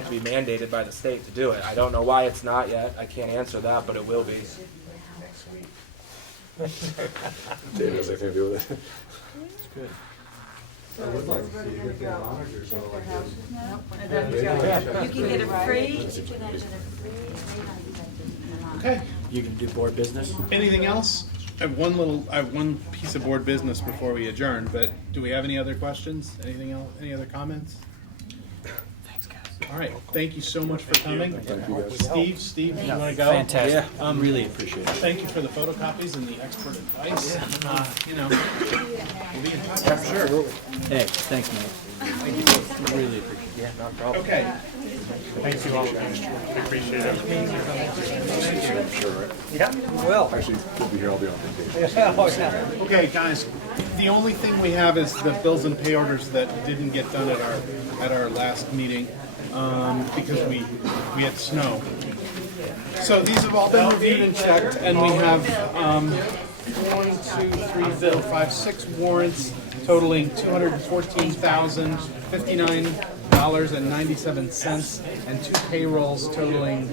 to be mandated by the state to do it. I don't know why it's not yet. I can't answer that, but it will be. Dave has anything to do with it. It's good. I would like to see you get their monitors all like this. You can get it free. okay. You can do board business? Anything else? I have one piece of board business before we adjourn, but do we have any other questions? Anything else? Any other comments? Thanks, guys. All right, thank you so much for coming. Thank you, guys. Steve, do you want to go? Fantastic. Yeah. Really appreciate it. Thank you for the photocopies and the expert advice. You know, we'll be in touch. Yeah, sure. Hey, thanks, man. Thank you. Really appreciate it. Yeah, not a problem. Okay. Thank you all. Appreciate it. Yeah, well. Actually, we'll be here. I'll be on vacation. Yeah, oh, yeah. Okay, guys, the only thing we have is the bills and pay orders that didn't get done at our last meeting, because we had snow. So these have all been reviewed and checked, and we have, 6 warrants totaling $214,059.97, and 2 payrolls totaling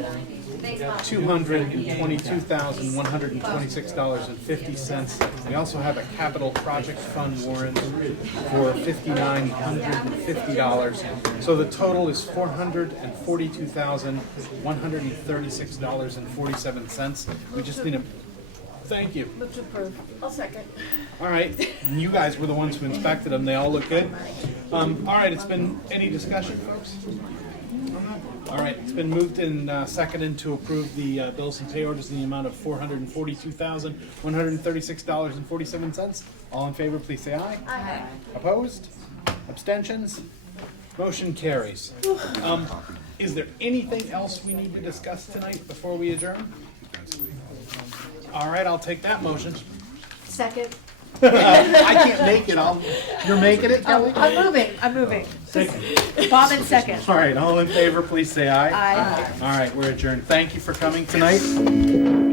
$222,126.50. We also have a capital project fund warrant for $5,950. So the total is $442,136.47. We just need a thank you. Move to approve. I'll second. All right, and you guys were the ones who inspected them. They all look good. All right, it's been any discussion, folks? All right, it's been moved and seconded to approve the bills and pay orders in the amount of $442,136.47. All in favor, please say aye. Aye. Opposed? Abstentions? Motion carries. Is there anything else we need to discuss tonight before we adjourn? All right, I'll take that motion. Second. I can't make it, you're making it, Kelly? I'm moving. Second. Bob in second. All right, all in favor, please say aye. Aye. All right, we're adjourned. Thank you for coming tonight.